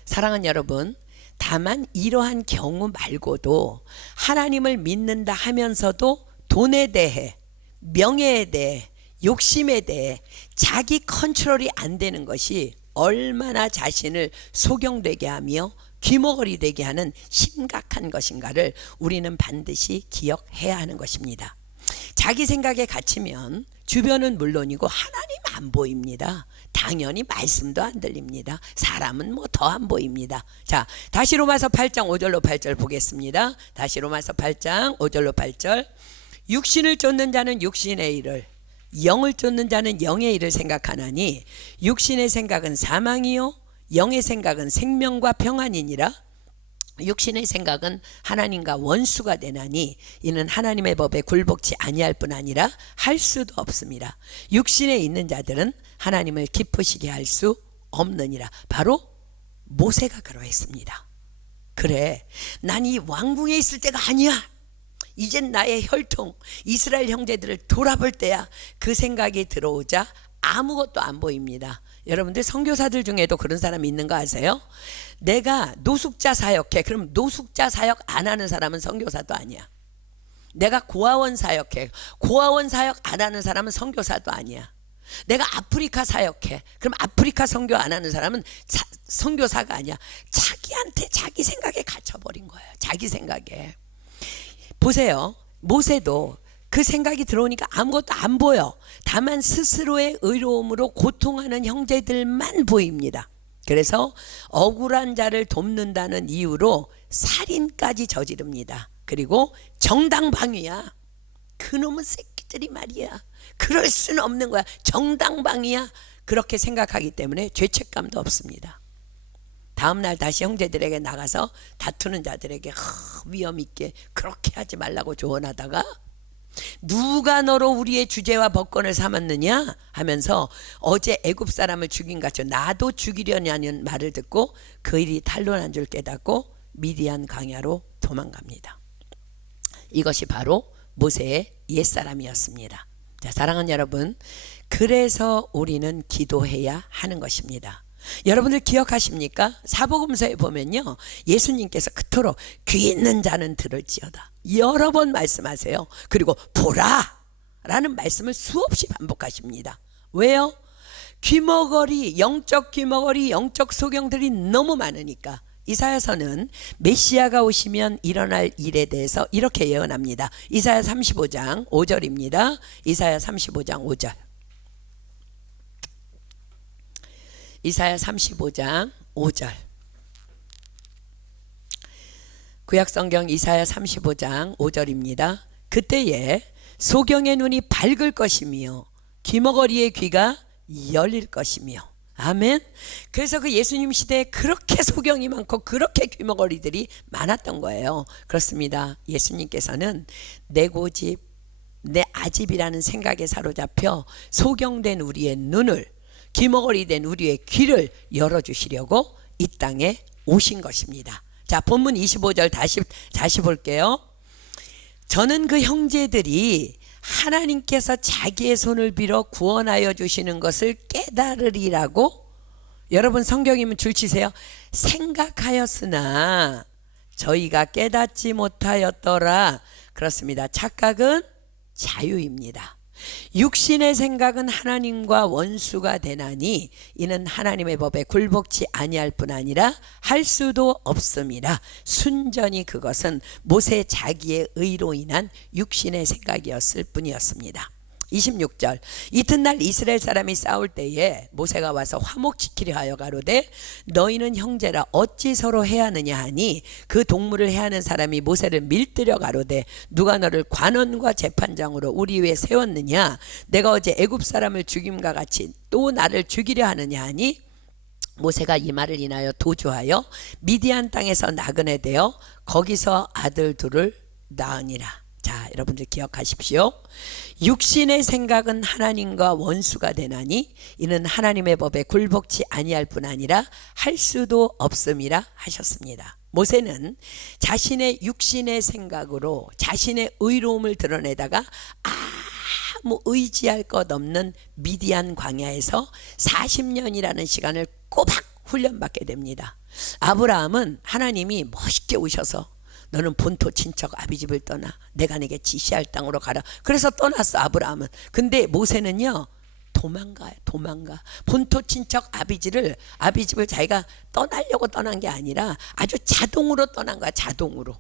사랑하는 여러분, 다만 이러한 경우 말고도 하나님을 믿는다 하면서도 돈에 대해, 명예에 대해, 욕심에 대해 자기 컨트롤이 안 되는 것이 얼마나 자신을 소경되게 하며 귀머거리 되게 하는 심각한 것인가를 우리는 반드시 기억해야 하는 것입니다. 자기 생각에 갇히면 주변은 물론이고 하나님 안 보입니다. 당연히 말씀도 안 들립니다. 사람은 뭐 더 안 보입니다. 자, 다시 로마서 8장 5절로 8절 보겠습니다. 다시 로마서 8장 5절로 8절. 육신을 쫓는 자는 육신의 일을, 영을 쫓는 자는 영의 일을 생각하나니 육신의 생각은 사망이요 영의 생각은 생명과 평안이니라. 육신의 생각은 하나님과 원수가 되나니 이는 하나님의 법에 굴복치 아니할 뿐 아니라 할 수도 없습니다. 육신에 있는 자들은 하나님을 기쁘시게 할 수 없느니라. 바로 모세가 그러했습니다. 그래, 난 이 왕궁에 있을 때가 아니야. 이젠 나의 혈통 이스라엘 형제들을 돌아볼 때야. 그 생각이 들어오자 아무것도 안 보입니다. 여러분들 선교사들 중에도 그런 사람이 있는 거 아세요? 내가 노숙자 사역해. 그럼 노숙자 사역 안 하는 사람은 선교사도 아니야. 내가 고아원 사역해. 고아원 사역 안 하는 사람은 선교사도 아니야. 내가 아프리카 사역해. 그럼 아프리카 선교 안 하는 사람은 선교사가 아니야. 자기한테 자기 생각에 갇혀버린 거예요. 자기 생각에. 보세요. 모세도 그 생각이 들어오니까 아무것도 안 보여. 다만 스스로의 의로움으로 고통하는 형제들만 보입니다. 그래서 억울한 자를 돕는다는 이유로 살인까지 저지릅니다. 그리고 정당방위야. 그놈의 새끼들이 말이야. 그럴 수는 없는 거야. 정당방위야. 그렇게 생각하기 때문에 죄책감도 없습니다. 다음날 다시 형제들에게 나가서 다투는 자들에게 위험 있게 그렇게 하지 말라고 조언하다가 누가 너로 우리의 주제와 법권을 삼았느냐 하면서 어제 애굽 사람을 죽인 같이 나도 죽이려냐는 말을 듣고 그 일이 탄로난 줄 깨닫고 미디안 광야로 도망갑니다. 이것이 바로 모세의 옛사람이었습니다. 자, 사랑하는 여러분, 그래서 우리는 기도해야 하는 것입니다. 여러분들 기억하십니까? 사복음서에 보면요, 예수님께서 그토록 귀 있는 자는 들을지어다 여러 번 말씀하세요. 그리고 보라 라는 말씀을 수없이 반복하십니다. 왜요? 귀머거리, 영적 귀머거리, 영적 소경들이 너무 많으니까. 이사야서는 메시아가 오시면 일어날 일에 대해서 이렇게 예언합니다. 이사야 35장 5절입니다. 이사야 35장 5절. 이사야 35장 5절. 구약성경 이사야 35장 5절입니다. 그때에 소경의 눈이 밝을 것이며 귀머거리의 귀가 열릴 것이며. 아멘. 그래서 그 예수님 시대에 그렇게 소경이 많고 그렇게 귀머거리들이 많았던 거예요. 그렇습니다. 예수님께서는 내 고집, 내 아집이라는 생각에 사로잡혀 소경된 우리의 눈을, 귀머거리 된 우리의 귀를 열어주시려고 이 땅에 오신 것입니다. 자, 본문 25절 다시 볼게요. 저는 그 형제들이 하나님께서 자기의 손을 빌어 구원하여 주시는 것을 깨달으리라고, 여러분 성경이면 줄치세요. 생각하였으나 저희가 깨닫지 못하였더라. 그렇습니다. 착각은 자유입니다. 육신의 생각은 하나님과 원수가 되나니 이는 하나님의 법에 굴복치 아니할 뿐 아니라 할 수도 없습니다. 순전히 그것은 모세 자기의 의로 인한 육신의 생각이었을 뿐이었습니다. 26절. 이튿날 이스라엘 사람이 싸울 때에 모세가 와서 화목지키려 하여 가로되 너희는 형제라 어찌 서로 해하느냐 하니 그 동물을 해하는 사람이 모세를 밀들여 가로되 누가 너를 관원과 재판장으로 우리 위에 세웠느냐, 내가 어제 애굽 사람을 죽임과 같이 또 나를 죽이려 하느냐 하니 모세가 이 말을 인하여 도주하여 미디안 땅에서 나그네 되어 거기서 아들 둘을 낳으니라. 자, 여러분들 기억하십시오. 육신의 생각은 하나님과 원수가 되나니 이는 하나님의 법에 굴복치 아니할 뿐 아니라 할 수도 없음이라 하셨습니다. 모세는 자신의 육신의 생각으로 자신의 의로움을 드러내다가 아무 의지할 것 없는 미디안 광야에서 40년이라는 시간을 꼬박 훈련받게 됩니다. 아브라함은 하나님이 멋있게 오셔서 너는 본토 친척 아비집을 떠나 내가 내게 지시할 땅으로 가라. 그래서 떠났어 아브라함은. 근데 모세는요, 도망가. 본토 친척 아비집을 자기가 떠나려고 떠난 게 아니라 아주 자동으로 떠난 거야. 자동으로.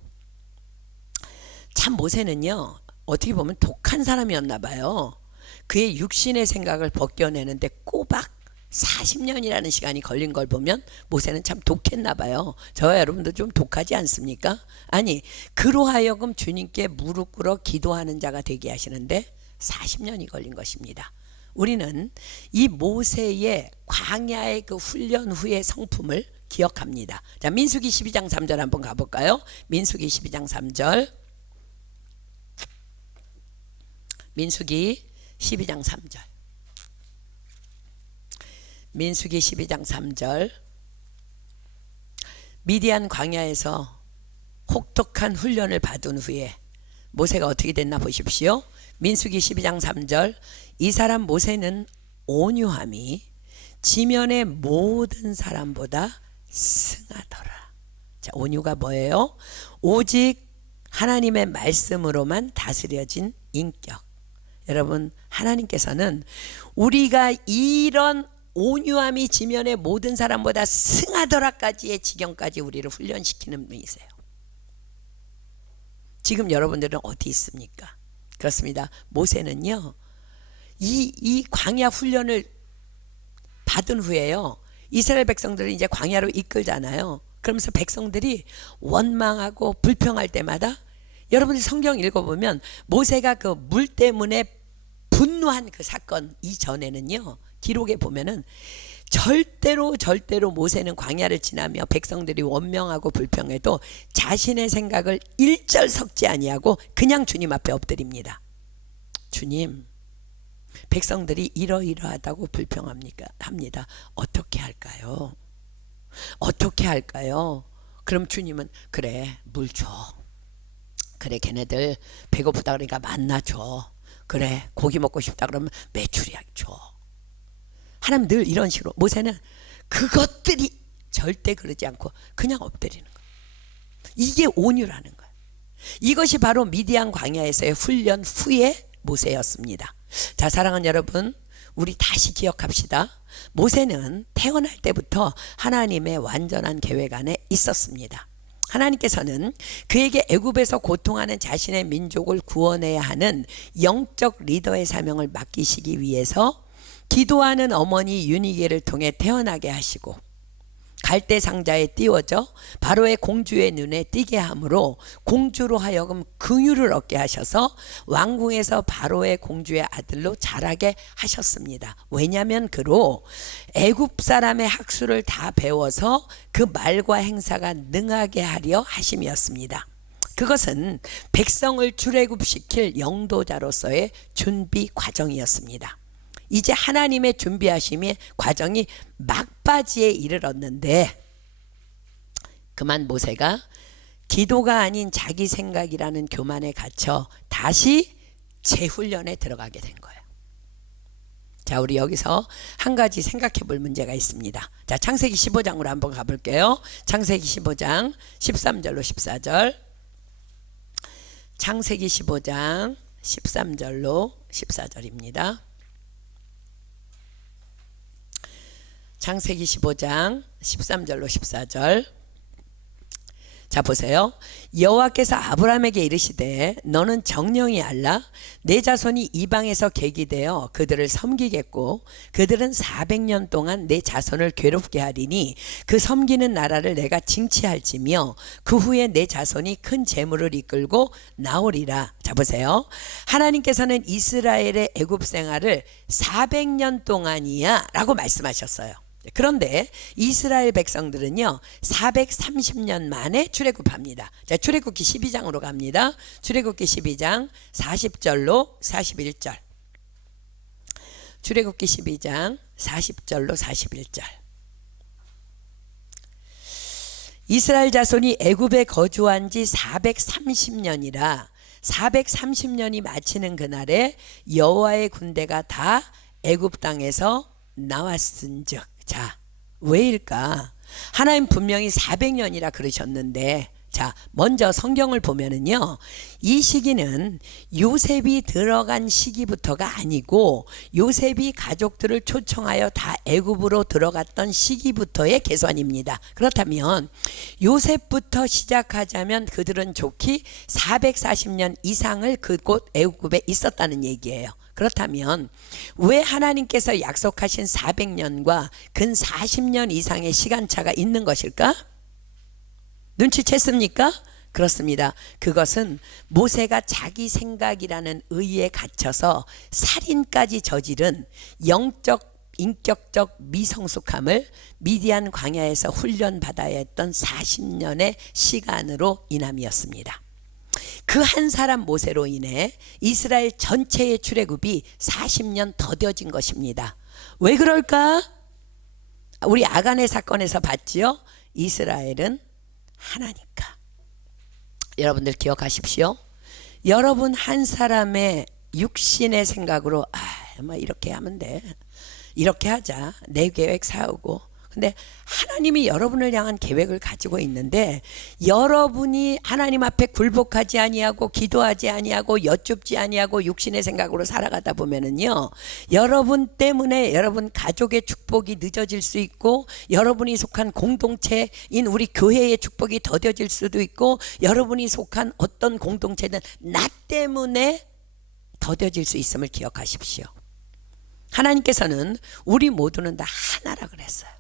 참 모세는요, 어떻게 보면 독한 사람이었나 봐요. 그의 육신의 생각을 벗겨내는데 꼬박 40년이라는 시간이 걸린 걸 보면 모세는 참 독했나 봐요. 저와 여러분도 좀 독하지 않습니까? 아니, 그로 하여금 주님께 무릎 꿇어 기도하는 자가 되게 하시는데 40년이 걸린 것입니다. 우리는 이 모세의 광야의 그 훈련 후의 성품을 기억합니다. 자, 민수기 12장 3절 한번 가볼까요? 민수기 12장 3절. 민수기 12장 3절. 민수기 12장 3절. 미디안 광야에서 혹독한 훈련을 받은 후에 모세가 어떻게 됐나 보십시오. 민수기 12장 3절. 이 사람 모세는 온유함이 지면의 모든 사람보다 승하더라. 자, 온유가 뭐예요? 오직 하나님의 말씀으로만 다스려진 인격. 여러분, 하나님께서는 우리가 이런 온유함이 지면의 모든 사람보다 승하더라까지의 지경까지 우리를 훈련시키는 분이세요. 지금 여러분들은 어디 있습니까? 그렇습니다. 모세는요, 이 광야 훈련을 받은 후에요, 이스라엘 백성들을 이제 광야로 이끌잖아요. 그러면서 백성들이 원망하고 불평할 때마다 여러분들 성경 읽어보면 모세가 그 물 때문에 분노한 그 사건 이전에는요, 기록에 보면은 절대로 모세는 광야를 지나며 백성들이 원명하고 불평해도 자신의 생각을 일절 섞지 아니하고 그냥 주님 앞에 엎드립니다. 주님, 백성들이 이러이러하다고 불평합니까? 합니다. 어떻게 할까요? 어떻게 할까요? 그럼 주님은 그래, 물 줘. 그래, 걔네들 배고프다 그러니까 만나 줘. 그래, 고기 먹고 싶다 그러면 메추리알 줘. 하나님 늘 이런 식으로. 모세는 그것들이 절대 그러지 않고 그냥 엎드리는 거예요. 이게 온유라는 거예요. 이것이 바로 미디안 광야에서의 훈련 후의 모세였습니다. 자, 사랑하는 여러분, 우리 다시 기억합시다. 모세는 태어날 때부터 하나님의 완전한 계획 안에 있었습니다. 하나님께서는 그에게 애굽에서 고통하는 자신의 민족을 구원해야 하는 영적 리더의 사명을 맡기시기 위해서 기도하는 어머니 유니게를 통해 태어나게 하시고 갈대 상자에 띄워져 바로의 공주의 눈에 띄게 함으로 공주로 하여금 긍휼을 얻게 하셔서 왕궁에서 바로의 공주의 아들로 자라게 하셨습니다. 왜냐하면 그로 애굽 사람의 학수를 다 배워서 그 말과 행사가 능하게 하려 하심이었습니다. 그것은 백성을 출애굽시킬 영도자로서의 준비 과정이었습니다. 이제 하나님의 준비하심의 과정이 막바지에 이르렀는데 그만 모세가 기도가 아닌 자기 생각이라는 교만에 갇혀 다시 재훈련에 들어가게 된 거예요. 자, 우리 여기서 한 가지 생각해 볼 문제가 있습니다. 자, 창세기 15장으로 한번 가볼게요. 창세기 15장 13절로 14절. 창세기 15장 13절로 14절입니다. 창세기 15장 13절로 14절. 자, 보세요. 여호와께서 아브라함에게 이르시되 너는 정령이 알라 내 자손이 이방에서 계기되어 그들을 섬기겠고 그들은 400년 동안 내 자손을 괴롭게 하리니 그 섬기는 나라를 내가 징치할지며 그 후에 내 자손이 큰 재물을 이끌고 나오리라. 자, 보세요. 하나님께서는 이스라엘의 애굽 생활을 400년 동안이야 라고 말씀하셨어요. 그런데 이스라엘 백성들은요 430년 만에 출애굽합니다. 자, 출애굽기 12장으로 갑니다. 출애굽기 12장 40절로 41절. 출애굽기 12장 40절로 41절. 이스라엘 자손이 애굽에 거주한 지 430년이라 430년이 마치는 그날에 여호와의 군대가 다 애굽 땅에서 나왔은즉. 자, 왜일까? 하나님 분명히 400년이라 그러셨는데, 자, 먼저 성경을 보면은요, 이 시기는 요셉이 들어간 시기부터가 아니고 요셉이 가족들을 초청하여 다 애굽으로 들어갔던 시기부터의 계산입니다. 그렇다면 요셉부터 시작하자면 그들은 좋기 440년 이상을 그곳 애굽에 있었다는 얘기예요. 그렇다면 왜 하나님께서 약속하신 400년과 근 40년 이상의 시간차가 있는 것일까? 눈치챘습니까? 그렇습니다. 그것은 모세가 자기 생각이라는 의에 갇혀서 살인까지 저지른 영적 인격적 미성숙함을 미디안 광야에서 훈련받아야 했던 40년의 시간으로 인함이었습니다. 그 한 사람 모세로 인해 이스라엘 전체의 출애굽이 40년 더뎌진 것입니다. 왜 그럴까? 우리 아간의 사건에서 봤지요. 이스라엘은 하나니까. 여러분들 기억하십시오. 여러분 한 사람의 육신의 생각으로 뭐 이렇게 하면 돼, 이렇게 하자, 내 계획 세우고. 근데 하나님이 여러분을 향한 계획을 가지고 있는데 여러분이 하나님 앞에 굴복하지 아니하고 기도하지 아니하고 여쭙지 아니하고 육신의 생각으로 살아가다 보면은요, 여러분 때문에 여러분 가족의 축복이 늦어질 수 있고 여러분이 속한 공동체인 우리 교회의 축복이 더뎌질 수도 있고 여러분이 속한 어떤 공동체든 나 때문에 더뎌질 수 있음을 기억하십시오. 하나님께서는 우리 모두는 다 하나라 그랬어요.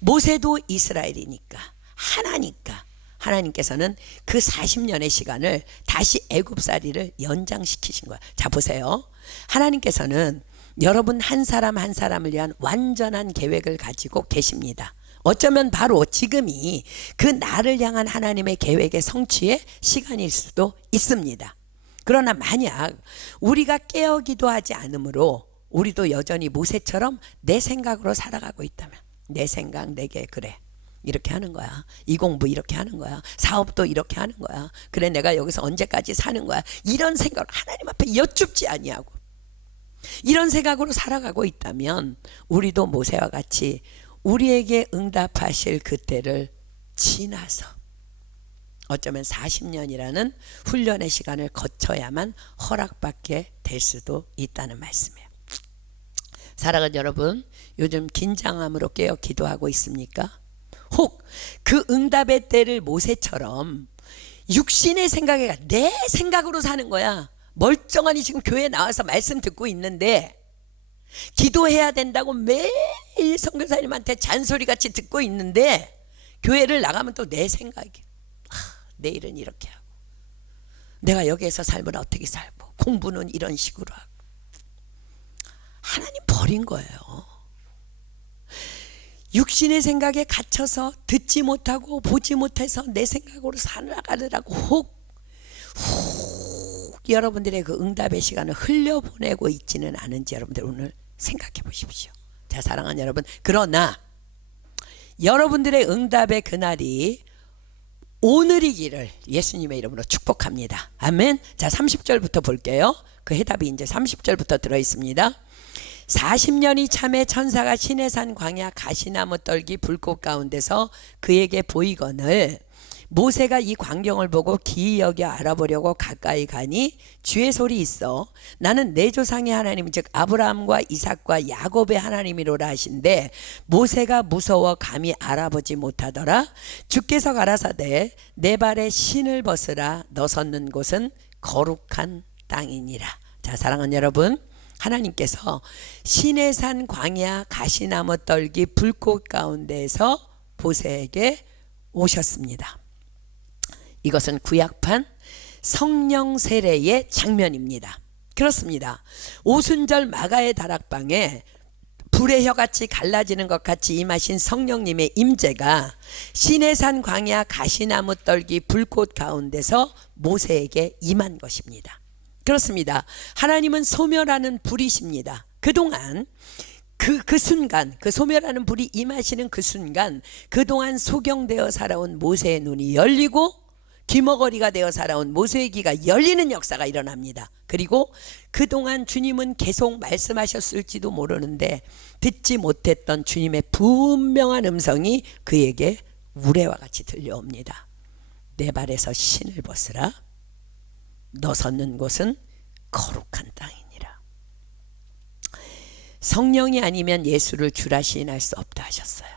모세도 이스라엘이니까 하나니까 하나님께서는 그 40년의 시간을 다시 애굽살이를 연장시키신 거야. 자, 보세요. 하나님께서는 여러분 한 사람 한 사람을 위한 완전한 계획을 가지고 계십니다. 어쩌면 바로 지금이 그 나를 향한 하나님의 계획의 성취의 시간일 수도 있습니다. 그러나 만약 우리가 깨어 기도하지 않으므로 우리도 여전히 모세처럼 내 생각으로 살아가고 있다면, 내 생각 내게 그래, 이렇게 하는 거야, 이 공부 이렇게 하는 거야, 사업도 이렇게 하는 거야, 그래 내가 여기서 언제까지 사는 거야, 이런 생각을 하나님 앞에 여쭙지 아니하고 이런 생각으로 살아가고 있다면 우리도 모세와 같이 우리에게 응답하실 그때를 지나서 어쩌면 40년이라는 훈련의 시간을 거쳐야만 허락받게 될 수도 있다는 말씀이에요. 사랑하는 여러분, 요즘 긴장함으로 깨어 기도하고 있습니까? 혹 그 응답의 때를 모세처럼 육신의 생각에 내 생각으로 사는 거야. 멀쩡하니 지금 교회에 나와서 말씀 듣고 있는데 기도해야 된다고 매일 선교사님한테 잔소리같이 듣고 있는데 교회를 나가면 또 내 생각이 내일은 이렇게 하고 내가 여기에서 살면 어떻게 살고 공부는 이런 식으로 하고 하나님 버린 거예요. 육신의 생각에 갇혀서 듣지 못하고 보지 못해서 내 생각으로 살아가느라고 혹 여러분들의 그 응답의 시간을 흘려보내고 있지는 않은지 여러분들 오늘 생각해 보십시오. 자, 사랑하는 여러분, 그러나 여러분들의 응답의 그날이 오늘이기를 예수님의 이름으로 축복합니다. 아멘. 자, 30절부터 볼게요. 그 해답이 이제 30절부터 들어있습니다. 40년이 참에 천사가 시내산 광야 가시나무 떨기 불꽃 가운데서 그에게 보이거늘 모세가 이 광경을 보고 기이 여겨 알아보려고 가까이 가니 주의 소리 있어 나는 내 조상의 하나님 즉 아브라함과 이삭과 야곱의 하나님이로라 하신데 모세가 무서워 감히 알아보지 못하더라. 주께서 가라사대 내 발에 신을 벗으라 너 섰는 곳은 거룩한 땅이니라. 자, 사랑하는 여러분, 하나님께서 시내산 광야 가시나무 떨기 불꽃 가운데에서 모세에게 오셨습니다. 이것은 구약판 성령 세례의 장면입니다. 그렇습니다. 오순절 마가의 다락방에 불의 혀같이 갈라지는 것 같이 임하신 성령님의 임재가 시내산 광야 가시나무 떨기 불꽃 가운데서 모세에게 임한 것입니다. 그렇습니다. 하나님은 소멸하는 불이십니다. 그동안 그 순간, 그 소멸하는 불이 임하시는 그 순간 그동안 소경되어 살아온 모세의 눈이 열리고 귀머거리가 되어 살아온 모세의 귀가 열리는 역사가 일어납니다. 그리고 그동안 주님은 계속 말씀하셨을지도 모르는데 듣지 못했던 주님의 분명한 음성이 그에게 우레와 같이 들려옵니다. 내 발에서 신을 벗으라. 너 섰는 곳은 거룩한 땅이니라. 성령이 아니면 예수를 주라 시인할 수 없다 하셨어요.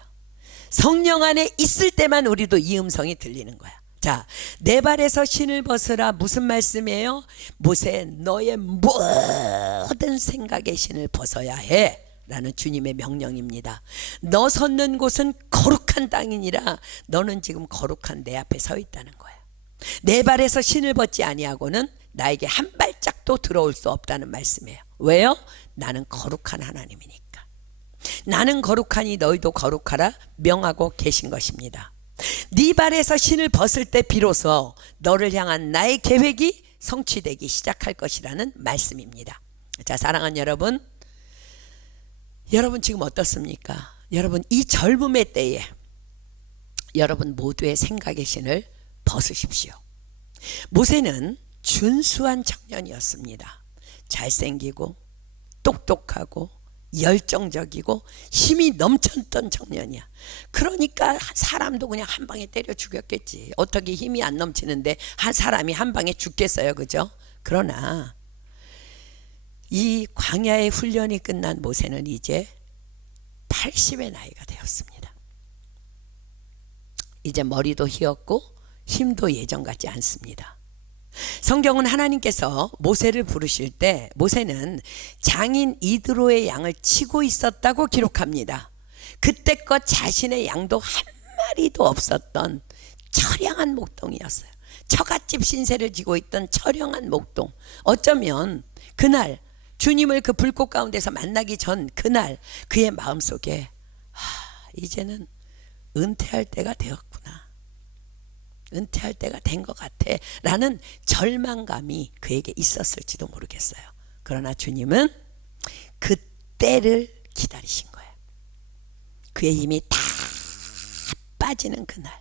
성령 안에 있을 때만 우리도 이 음성이 들리는 거야. 자, 내 발에서 신을 벗으라 무슨 말씀이에요? 모세 너의 모든 생각의 신을 벗어야 해 라는 주님의 명령입니다. 너 섰는 곳은 거룩한 땅이니라. 너는 지금 거룩한 내 앞에 서 있다는 거야. 내 발에서 신을 벗지 아니하고는 나에게 한 발짝도 들어올 수 없다는 말씀이에요. 왜요? 나는 거룩한 하나님이니까. 나는 거룩하니 너희도 거룩하라 명하고 계신 것입니다. 네 발에서 신을 벗을 때 비로소 너를 향한 나의 계획이 성취되기 시작할 것이라는 말씀입니다. 자, 사랑하는 여러분, 여러분 지금 어떻습니까? 여러분 이 젊음의 때에 여러분 모두의 생각의 신을 벗으십시오. 모세는 준수한 청년이었습니다. 잘생기고 똑똑하고 열정적이고 힘이 넘쳤던 청년이야. 그러니까 사람도 그냥 한 방에 때려 죽였겠지. 어떻게 힘이 안 넘치는데 한 사람이 한 방에 죽겠어요, 그죠? 그러나 이 광야의 훈련이 끝난 모세는 이제 80의 나이가 되었습니다. 이제 머리도 휘었고 힘도 예전 같지 않습니다. 성경은 하나님께서 모세를 부르실 때 모세는 장인 이드로의 양을 치고 있었다고 기록합니다. 그때껏 자신의 양도 한 마리도 없었던 처량한 목동이었어요. 처갓집 신세를 지고 있던 처량한 목동. 어쩌면 그날 주님을 그 불꽃 가운데서 만나기 전 그날 그의 마음속에 이제는 은퇴할 때가 되었구나. 은퇴할 때가 된 것 같아 라는 절망감이 그에게 있었을지도 모르겠어요. 그러나 주님은 그 때를 기다리신 거예요. 그의 힘이 다 빠지는 그날,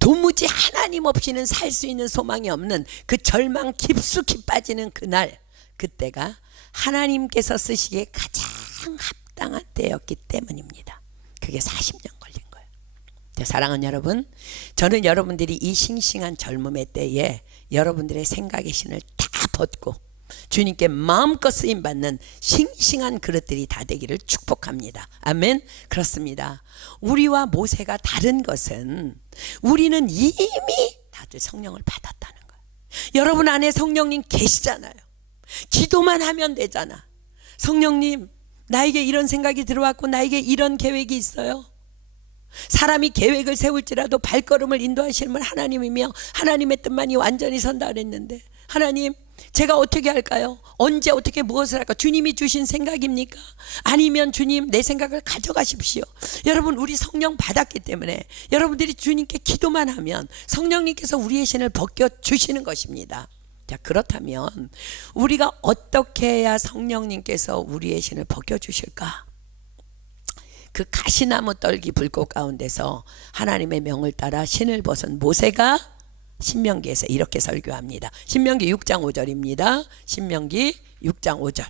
도무지 하나님 없이는 살 수 있는 소망이 없는 그 절망 깊숙이 빠지는 그날, 그때가 하나님께서 쓰시기에 가장 합당한 때였기 때문입니다. 그게 40년 걸린 거예요. 사랑하는 여러분, 저는 여러분들이 이 싱싱한 젊음의 때에 여러분들의 생각의 신을 다 벗고 주님께 마음껏 쓰임받는 싱싱한 그릇들이 다 되기를 축복합니다. 아멘. 그렇습니다. 우리와 모세가 다른 것은 우리는 이미 다들 성령을 받았다는 거예요. 여러분 안에 성령님 계시잖아요. 기도만 하면 되잖아. 성령님, 나에게 이런 생각이 들어왔고 나에게 이런 계획이 있어요. 사람이 계획을 세울지라도 발걸음을 인도하시는 하나님이며 하나님의 뜻만이 완전히 선다 그랬는데, 하나님, 제가 어떻게 할까요? 언제 어떻게 무엇을 할까? 주님이 주신 생각입니까? 아니면 주님 내 생각을 가져가십시오. 여러분, 우리 성령 받았기 때문에 여러분들이 주님께 기도만 하면 성령님께서 우리의 신을 벗겨주시는 것입니다. 자, 그렇다면 우리가 어떻게 해야 성령님께서 우리의 신을 벗겨주실까? 그 가시나무 떨기 불꽃 가운데서 하나님의 명을 따라 신을 벗은 모세가 신명기에서 이렇게 설교합니다. 신명기 6장 5절입니다. 신명기 6장 5절.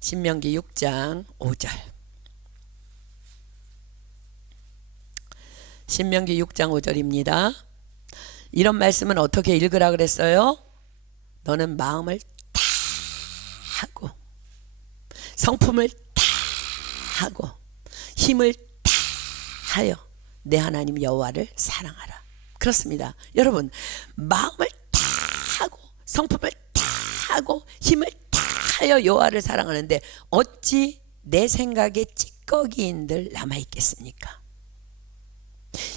신명기 6장 5절. 신명기 6장 5절입니다. 이런 말씀은 어떻게 읽으라 그랬어요? 너는 마음을 다 하고 성품을 다 하고 힘을 다 하여 내 하나님 여호와를 사랑하라. 그렇습니다. 여러분, 마음을 다 하고 성품을 다 하고 힘을 다 하여 여호와를 사랑하는데 어찌 내 생각에 찌꺼기인들 남아있겠습니까?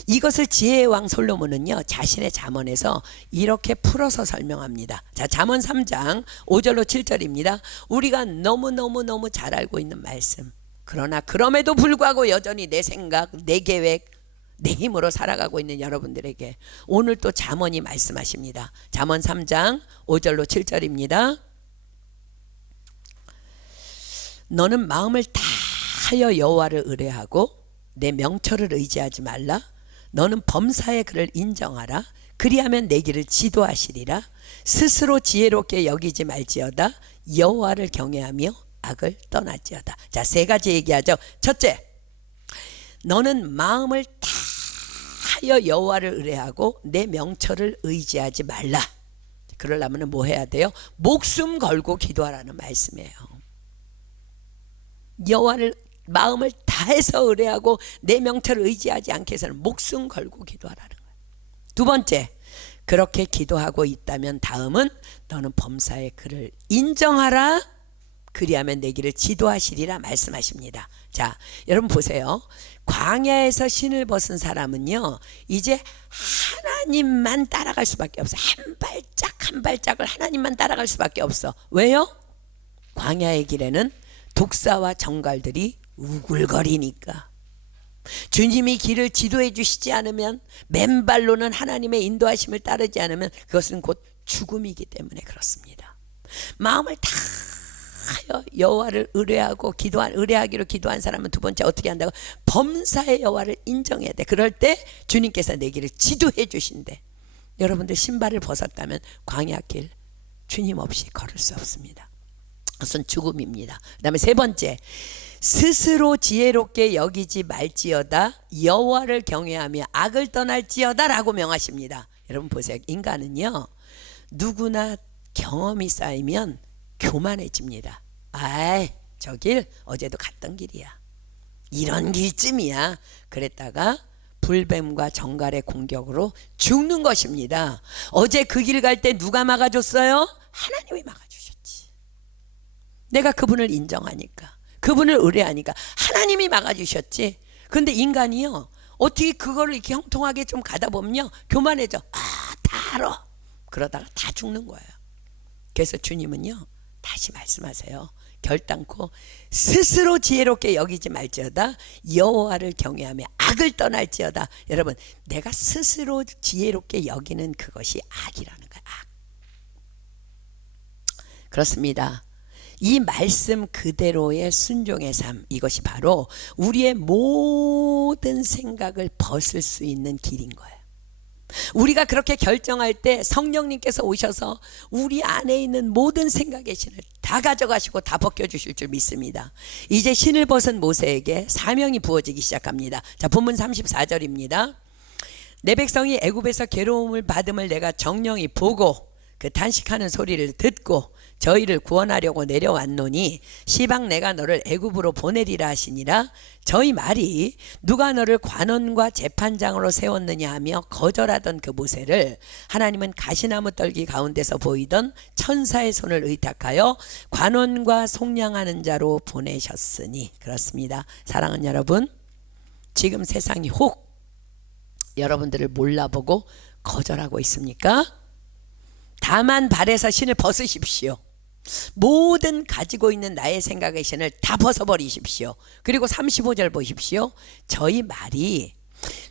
이것을 지혜의 왕 솔로몬은요, 자신의 잠언에서 이렇게 풀어서 설명합니다. 자, 잠언 3장 5절로 7절입니다. 우리가 너무 잘 알고 있는 말씀. 그러나 그럼에도 불구하고 여전히 내 생각, 내 계획, 내 힘으로 살아가고 있는 여러분들에게 오늘 또 잠언이 말씀하십니다. 잠언 3장 5절로 7절입니다. 너는 마음을 다 하여 여호와를 의뢰하고 내 명철을 의지하지 말라. 너는 범사의 그를 인정하라. 그리하면 내 길을 지도하시리라. 스스로 지혜롭게 여기지 말지어다. 여호와를 경외하며 악을 떠날지어다. 자, 세 가지 얘기하죠. 첫째, 너는 마음을 다 하여 여호와를 의뢰하고 내 명철을 의지하지 말라. 그러려면 뭐 해야 돼요? 목숨 걸고 기도하라는 말씀이에요. 여호와를 마음을 다해서 의뢰하고 내 명철을 의지하지 않게 해서는 목숨 걸고 기도하라는 거예요. 두 번째, 그렇게 기도하고 있다면 다음은 너는 범사의 그를 인정하라. 그리하면 내 길을 지도하시리라 말씀하십니다. 자, 여러분 보세요. 광야에서 신을 벗은 사람은요, 이제 하나님만 따라갈 수밖에 없어. 한 발짝 한 발짝을 하나님만 따라갈 수밖에 없어. 왜요? 광야의 길에는 독사와 정갈들이 우글거리니까. 주님이 길을 지도해 주시지 않으면, 맨발로는 하나님의 인도하심을 따르지 않으면 그것은 곧 죽음이기 때문에 그렇습니다. 마음을 다 하여 여호와를 의뢰하고 의뢰하기로 기도한 사람은 두 번째 어떻게 한다고? 범사의 여호와를 인정해야 돼. 그럴 때 주님께서 내 길을 지도해 주신대. 여러분들 신발을 벗었다면 광야길 주님 없이 걸을 수 없습니다. 그것은 죽음입니다. 그 다음에 세 번째, 스스로 지혜롭게 여기지 말지어다. 여호와를 경외하며 악을 떠날지어다 라고 명하십니다. 여러분 보세요. 인간은요, 누구나 경험이 쌓이면 교만해집니다. 아이, 저 길 어제도 갔던 길이야. 이런 길쯤이야. 그랬다가 불뱀과 정갈의 공격으로 죽는 것입니다. 어제 그 길 갈 때 누가 막아줬어요? 하나님이 막아주셨지. 내가 그분을 인정하니까, 그분을 의뢰하니까 하나님이 막아주셨지. 근데 인간이요, 어떻게 그거를 이렇게 형통하게 좀 가다 보면요, 교만해져. 다 알아. 그러다가 다 죽는 거예요. 그래서 주님은요, 다시 말씀하세요. 결단코 스스로 지혜롭게 여기지 말지어다. 여호와를 경외하며 악을 떠날지어다. 여러분, 내가 스스로 지혜롭게 여기는 그것이 악이라는 거야. 악. 그렇습니다. 이 말씀 그대로의 순종의 삶, 이것이 바로 우리의 모든 생각을 벗을 수 있는 길인 거예요. 우리가 그렇게 결정할 때 성령님께서 오셔서 우리 안에 있는 모든 생각의 신을 다 가져가시고 다 벗겨주실 줄 믿습니다. 이제 신을 벗은 모세에게 사명이 부어지기 시작합니다. 자, 본문 34절입니다. 내 백성이 애굽에서 괴로움을 받음을 내가 정령이 보고 그 탄식하는 소리를 듣고 저희를 구원하려고 내려왔노니 시방 내가 너를 애굽으로 보내리라 하시니라. 저희 말이 누가 너를 관원과 재판장으로 세웠느냐 하며 거절하던 그 모세를 하나님은 가시나무 떨기 가운데서 보이던 천사의 손을 의탁하여 관원과 속량하는 자로 보내셨으니. 그렇습니다. 사랑하는 여러분, 지금 세상이 혹 여러분들을 몰라보고 거절하고 있습니까? 다만 발에서 신을 벗으십시오. 모든 가지고 있는 나의 생각의 신을 다 벗어버리십시오. 그리고 35절 보십시오. 저희 말이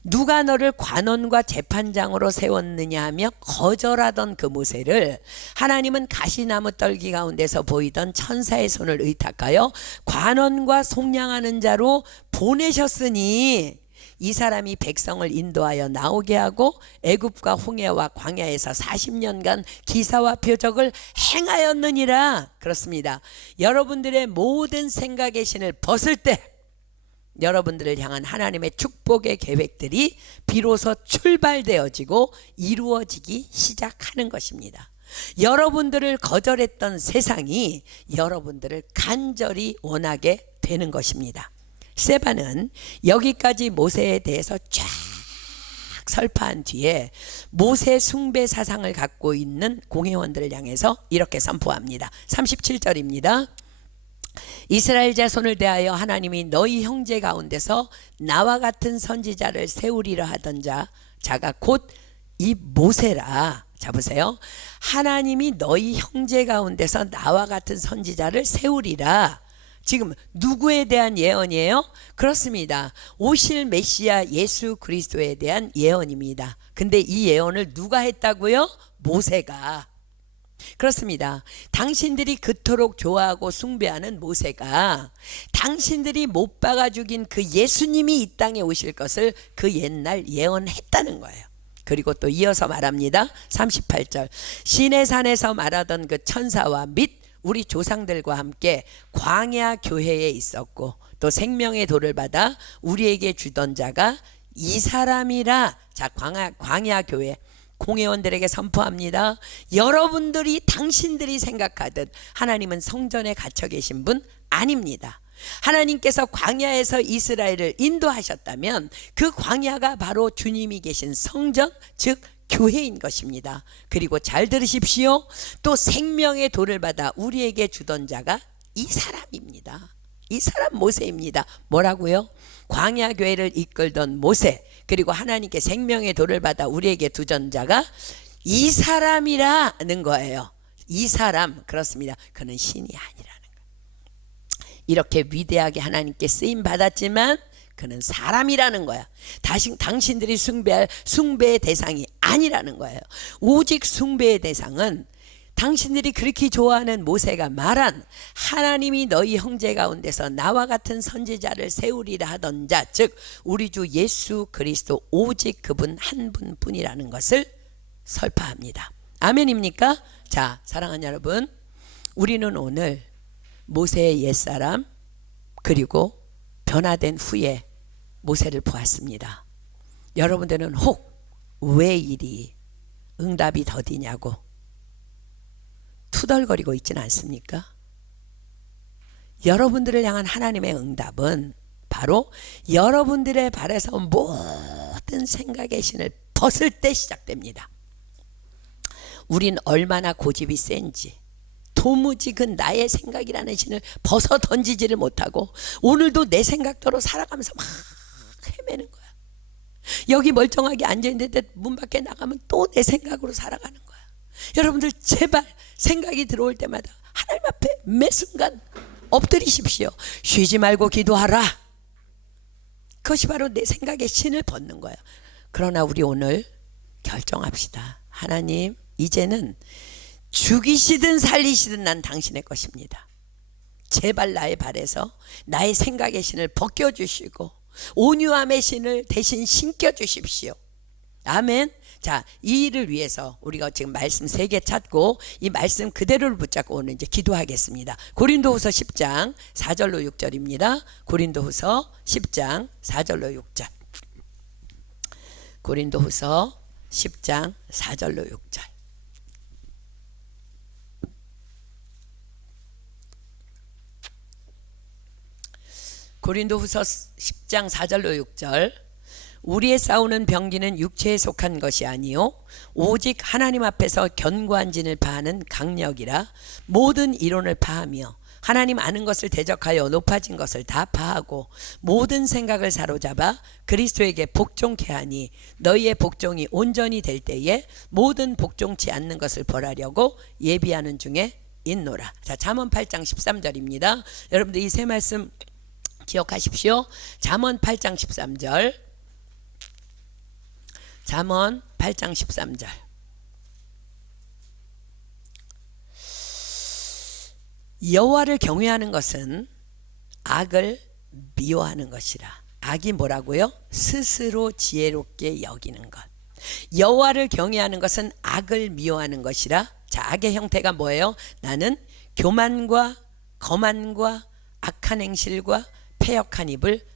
누가 너를 관원과 재판장으로 세웠느냐 하며 거절하던 그 모세를 하나님은 가시나무 떨기 가운데서 보이던 천사의 손을 의탁하여 관원과 속량하는 자로 보내셨으니 이 사람이 백성을 인도하여 나오게 하고 애굽과 홍해와 광야에서 40년간 기사와 표적을 행하였느니라. 그렇습니다. 여러분들의 모든 생각의 신을 벗을 때 여러분들을 향한 하나님의 축복의 계획들이 비로소 출발되어지고 이루어지기 시작하는 것입니다. 여러분들을 거절했던 세상이 여러분들을 간절히 원하게 되는 것입니다. 세바는 여기까지 모세에 대해서 쫙 설파한 뒤에 모세 숭배 사상을 갖고 있는 공회원들을 향해서 이렇게 선포합니다. 37절입니다. 이스라엘 자손을 대하여 하나님이 너희 형제 가운데서 나와 같은 선지자를 세우리라 하던 자가 곧 이 모세라. 자, 보세요. 하나님이 너희 형제 가운데서 나와 같은 선지자를 세우리라. 지금 누구에 대한 예언이에요? 그렇습니다. 오실 메시아 예수 그리스도에 대한 예언입니다. 근데 이 예언을 누가 했다고요? 모세가. 그렇습니다. 당신들이 그토록 좋아하고 숭배하는 모세가 당신들이 못 박아 죽인 그 예수님이 이 땅에 오실 것을 그 옛날 예언했다는 거예요. 그리고 또 이어서 말합니다. 38절. 시내산에서 말하던 그 천사와 및 우리 조상들과 함께 광야 교회에 있었고 또 생명의 돌을 받아 우리에게 주던 자가 이 사람이라. 자, 광야 교회 공회원들에게 선포합니다. 여러분들이 당신들이 생각하듯 하나님은 성전에 갇혀 계신 분 아닙니다. 하나님께서 광야에서 이스라엘을 인도하셨다면 그 광야가 바로 주님이 계신 성전, 즉 교회인 것입니다. 그리고 잘 들으십시오. 또 생명의 돌을 받아 우리에게 주던 자가 이 사람입니다. 이 사람 모세입니다. 뭐라고요? 광야 교회를 이끌던 모세, 그리고 하나님께 생명의 돌을 받아 우리에게 두던 자가 이 사람이라는 거예요. 이 사람. 그렇습니다. 그는 신이 아니라는 거예요. 이렇게 위대하게 하나님께 쓰임 받았지만 그는 사람이라는 거야. 당신들이 숭배할 숭배의 대상이 아니라는 거예요. 오직 숭배의 대상은 당신들이 그렇게 좋아하는 모세가 말한 하나님이 너희 형제 가운데서 나와 같은 선지자를 세우리라 하던 자, 즉 우리 주 예수 그리스도 오직 그분 한 분뿐이라는 것을 설파합니다. 아멘입니까? 자, 사랑하는 여러분, 우리는 오늘 모세의 옛사람 그리고 변화된 후에 모세를 보았습니다. 여러분들은 혹 왜 이리 응답이 더디냐고 투덜거리고 있지는 않습니까? 여러분들을 향한 하나님의 응답은 바로 여러분들의 발에서 모든 생각의 신을 벗을 때 시작됩니다. 우린 얼마나 고집이 센지 도무지 그 나의 생각이라는 신을 벗어 던지지를 못하고 오늘도 내 생각대로 살아가면서 막 헤매는 거야. 여기 멀쩡하게 앉아있는데 문 밖에 나가면 또 내 생각으로 살아가는 거야. 여러분들 제발 생각이 들어올 때마다 하나님 앞에 매 순간 엎드리십시오. 쉬지 말고 기도하라. 그것이 바로 내 생각의 신을 벗는 거예요. 그러나 우리 오늘 결정합시다. 하나님, 이제는 죽이시든 살리시든 난 당신의 것입니다. 제발 나의 발에서 나의 생각의 신을 벗겨주시고 온유함의 신을 대신 신겨주십시오. 아멘. 자, 이 일을 위해서 우리가 지금 말씀 3개 찾고 이 말씀 그대로를 붙잡고 오늘 이제 기도하겠습니다. 고린도후서 10장 4절로 6절입니다. 고린도후서 10장 4절로 6절. 고린도후서 10장 4절로 6절. 고린도후서 10장 4절로 6절. 우리의 싸우는 병기는 육체에 속한 것이 아니요 오직 하나님 앞에서 견고한 진을 파하는 강력이라. 모든 이론을 파하며 하나님 아는 것을 대적하여 높아진 것을 다 파하고 모든 생각을 사로잡아 그리스도에게 복종케 하니 너희의 복종이 온전히 될 때에 모든 복종치 않는 것을 벌하려고 예비하는 중에 있노라. 자, 잠언 8장 13절입니다. 여러분들 이 세 말씀 기억하십시오. 잠언 8장 13절. 잠언 8장 13절. 여호와를 경외하는 것은 악을 미워하는 것이라. 악이 뭐라고요? 스스로 지혜롭게 여기는 것. 여호와를 경외하는 것은 악을 미워하는 것이라. 자, 악의 형태가 뭐예요? 나는 교만과 거만과 악한 행실과 패역한 입을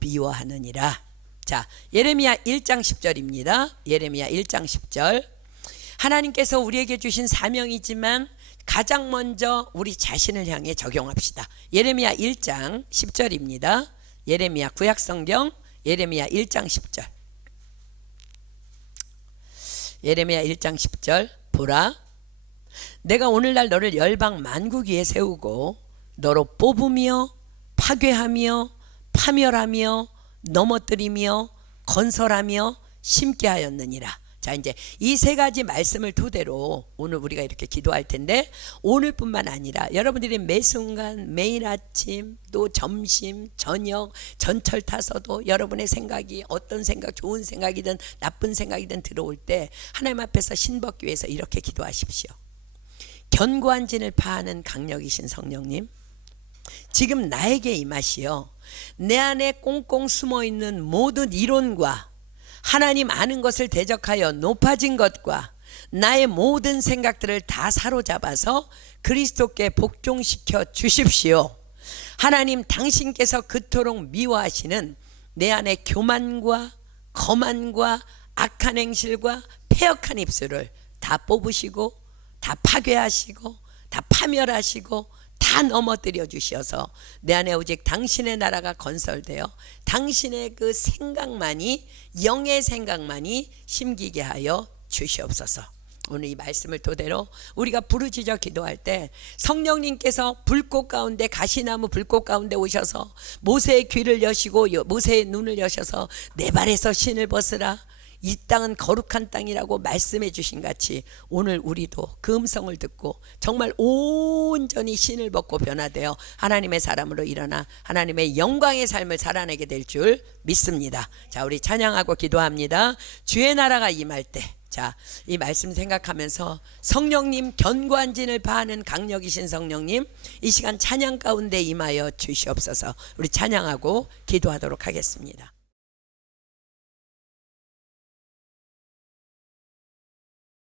미워하느니라. 자, 예레미야 1장 10절입니다. 예레미야 1장 10절. 하나님께서 우리에게 주신 사명이지만 가장 먼저 우리 자신을 향해 적용합시다. 예레미야 1장 10절입니다. 예레미야 구약성경 예레미야 1장 10절. 예레미야 1장 10절. 보라, 내가 오늘날 너를 열방 만국 위에 세우고 너로 뽑으며 파괴하며 파멸하며 넘어뜨리며 건설하며 심게 하였느니라. 자, 이제 이 세 가지 말씀을 토대로 오늘 우리가 이렇게 기도할 텐데, 오늘뿐만 아니라 여러분들이 매 순간 매일 아침 또 점심 저녁 전철 타서도 여러분의 생각이 어떤 생각, 좋은 생각이든 나쁜 생각이든 들어올 때 하나님 앞에서 신받기 위해서 이렇게 기도하십시오. 견고한 진을 파하는 강력이신 성령님, 지금 나에게 임하시어 내 안에 꽁꽁 숨어있는 모든 이론과 하나님 아는 것을 대적하여 높아진 것과 나의 모든 생각들을 다 사로잡아서 그리스도께 복종시켜 주십시오. 하나님, 당신께서 그토록 미워하시는 내 안에 교만과 거만과 악한 행실과 패역한 입술을 다 뽑으시고 다 파괴하시고 다 파멸하시고 다 넘어뜨려 주셔서 내 안에 오직 당신의 나라가 건설되어 당신의 그 생각만이, 영의 생각만이 심기게 하여 주시옵소서. 오늘 이 말씀을 토대로 우리가 부르짖어 기도할 때 성령님께서 불꽃 가운데, 가시나무 불꽃 가운데 오셔서 모세의 귀를 여시고 모세의 눈을 여셔서 내 발에서 신을 벗으라, 이 땅은 거룩한 땅이라고 말씀해 주신 같이 오늘 우리도 그 음성을 듣고 정말 온전히 신을 벗고 변화되어 하나님의 사람으로 일어나 하나님의 영광의 삶을 살아내게 될 줄 믿습니다. 자, 우리 찬양하고 기도합니다. 주의 나라가 임할 때, 자, 이 말씀 생각하면서 성령님, 견고한 진을 파하는 강력이신 성령님, 이 시간 찬양 가운데 임하여 주시옵소서. 우리 찬양하고 기도하도록 하겠습니다.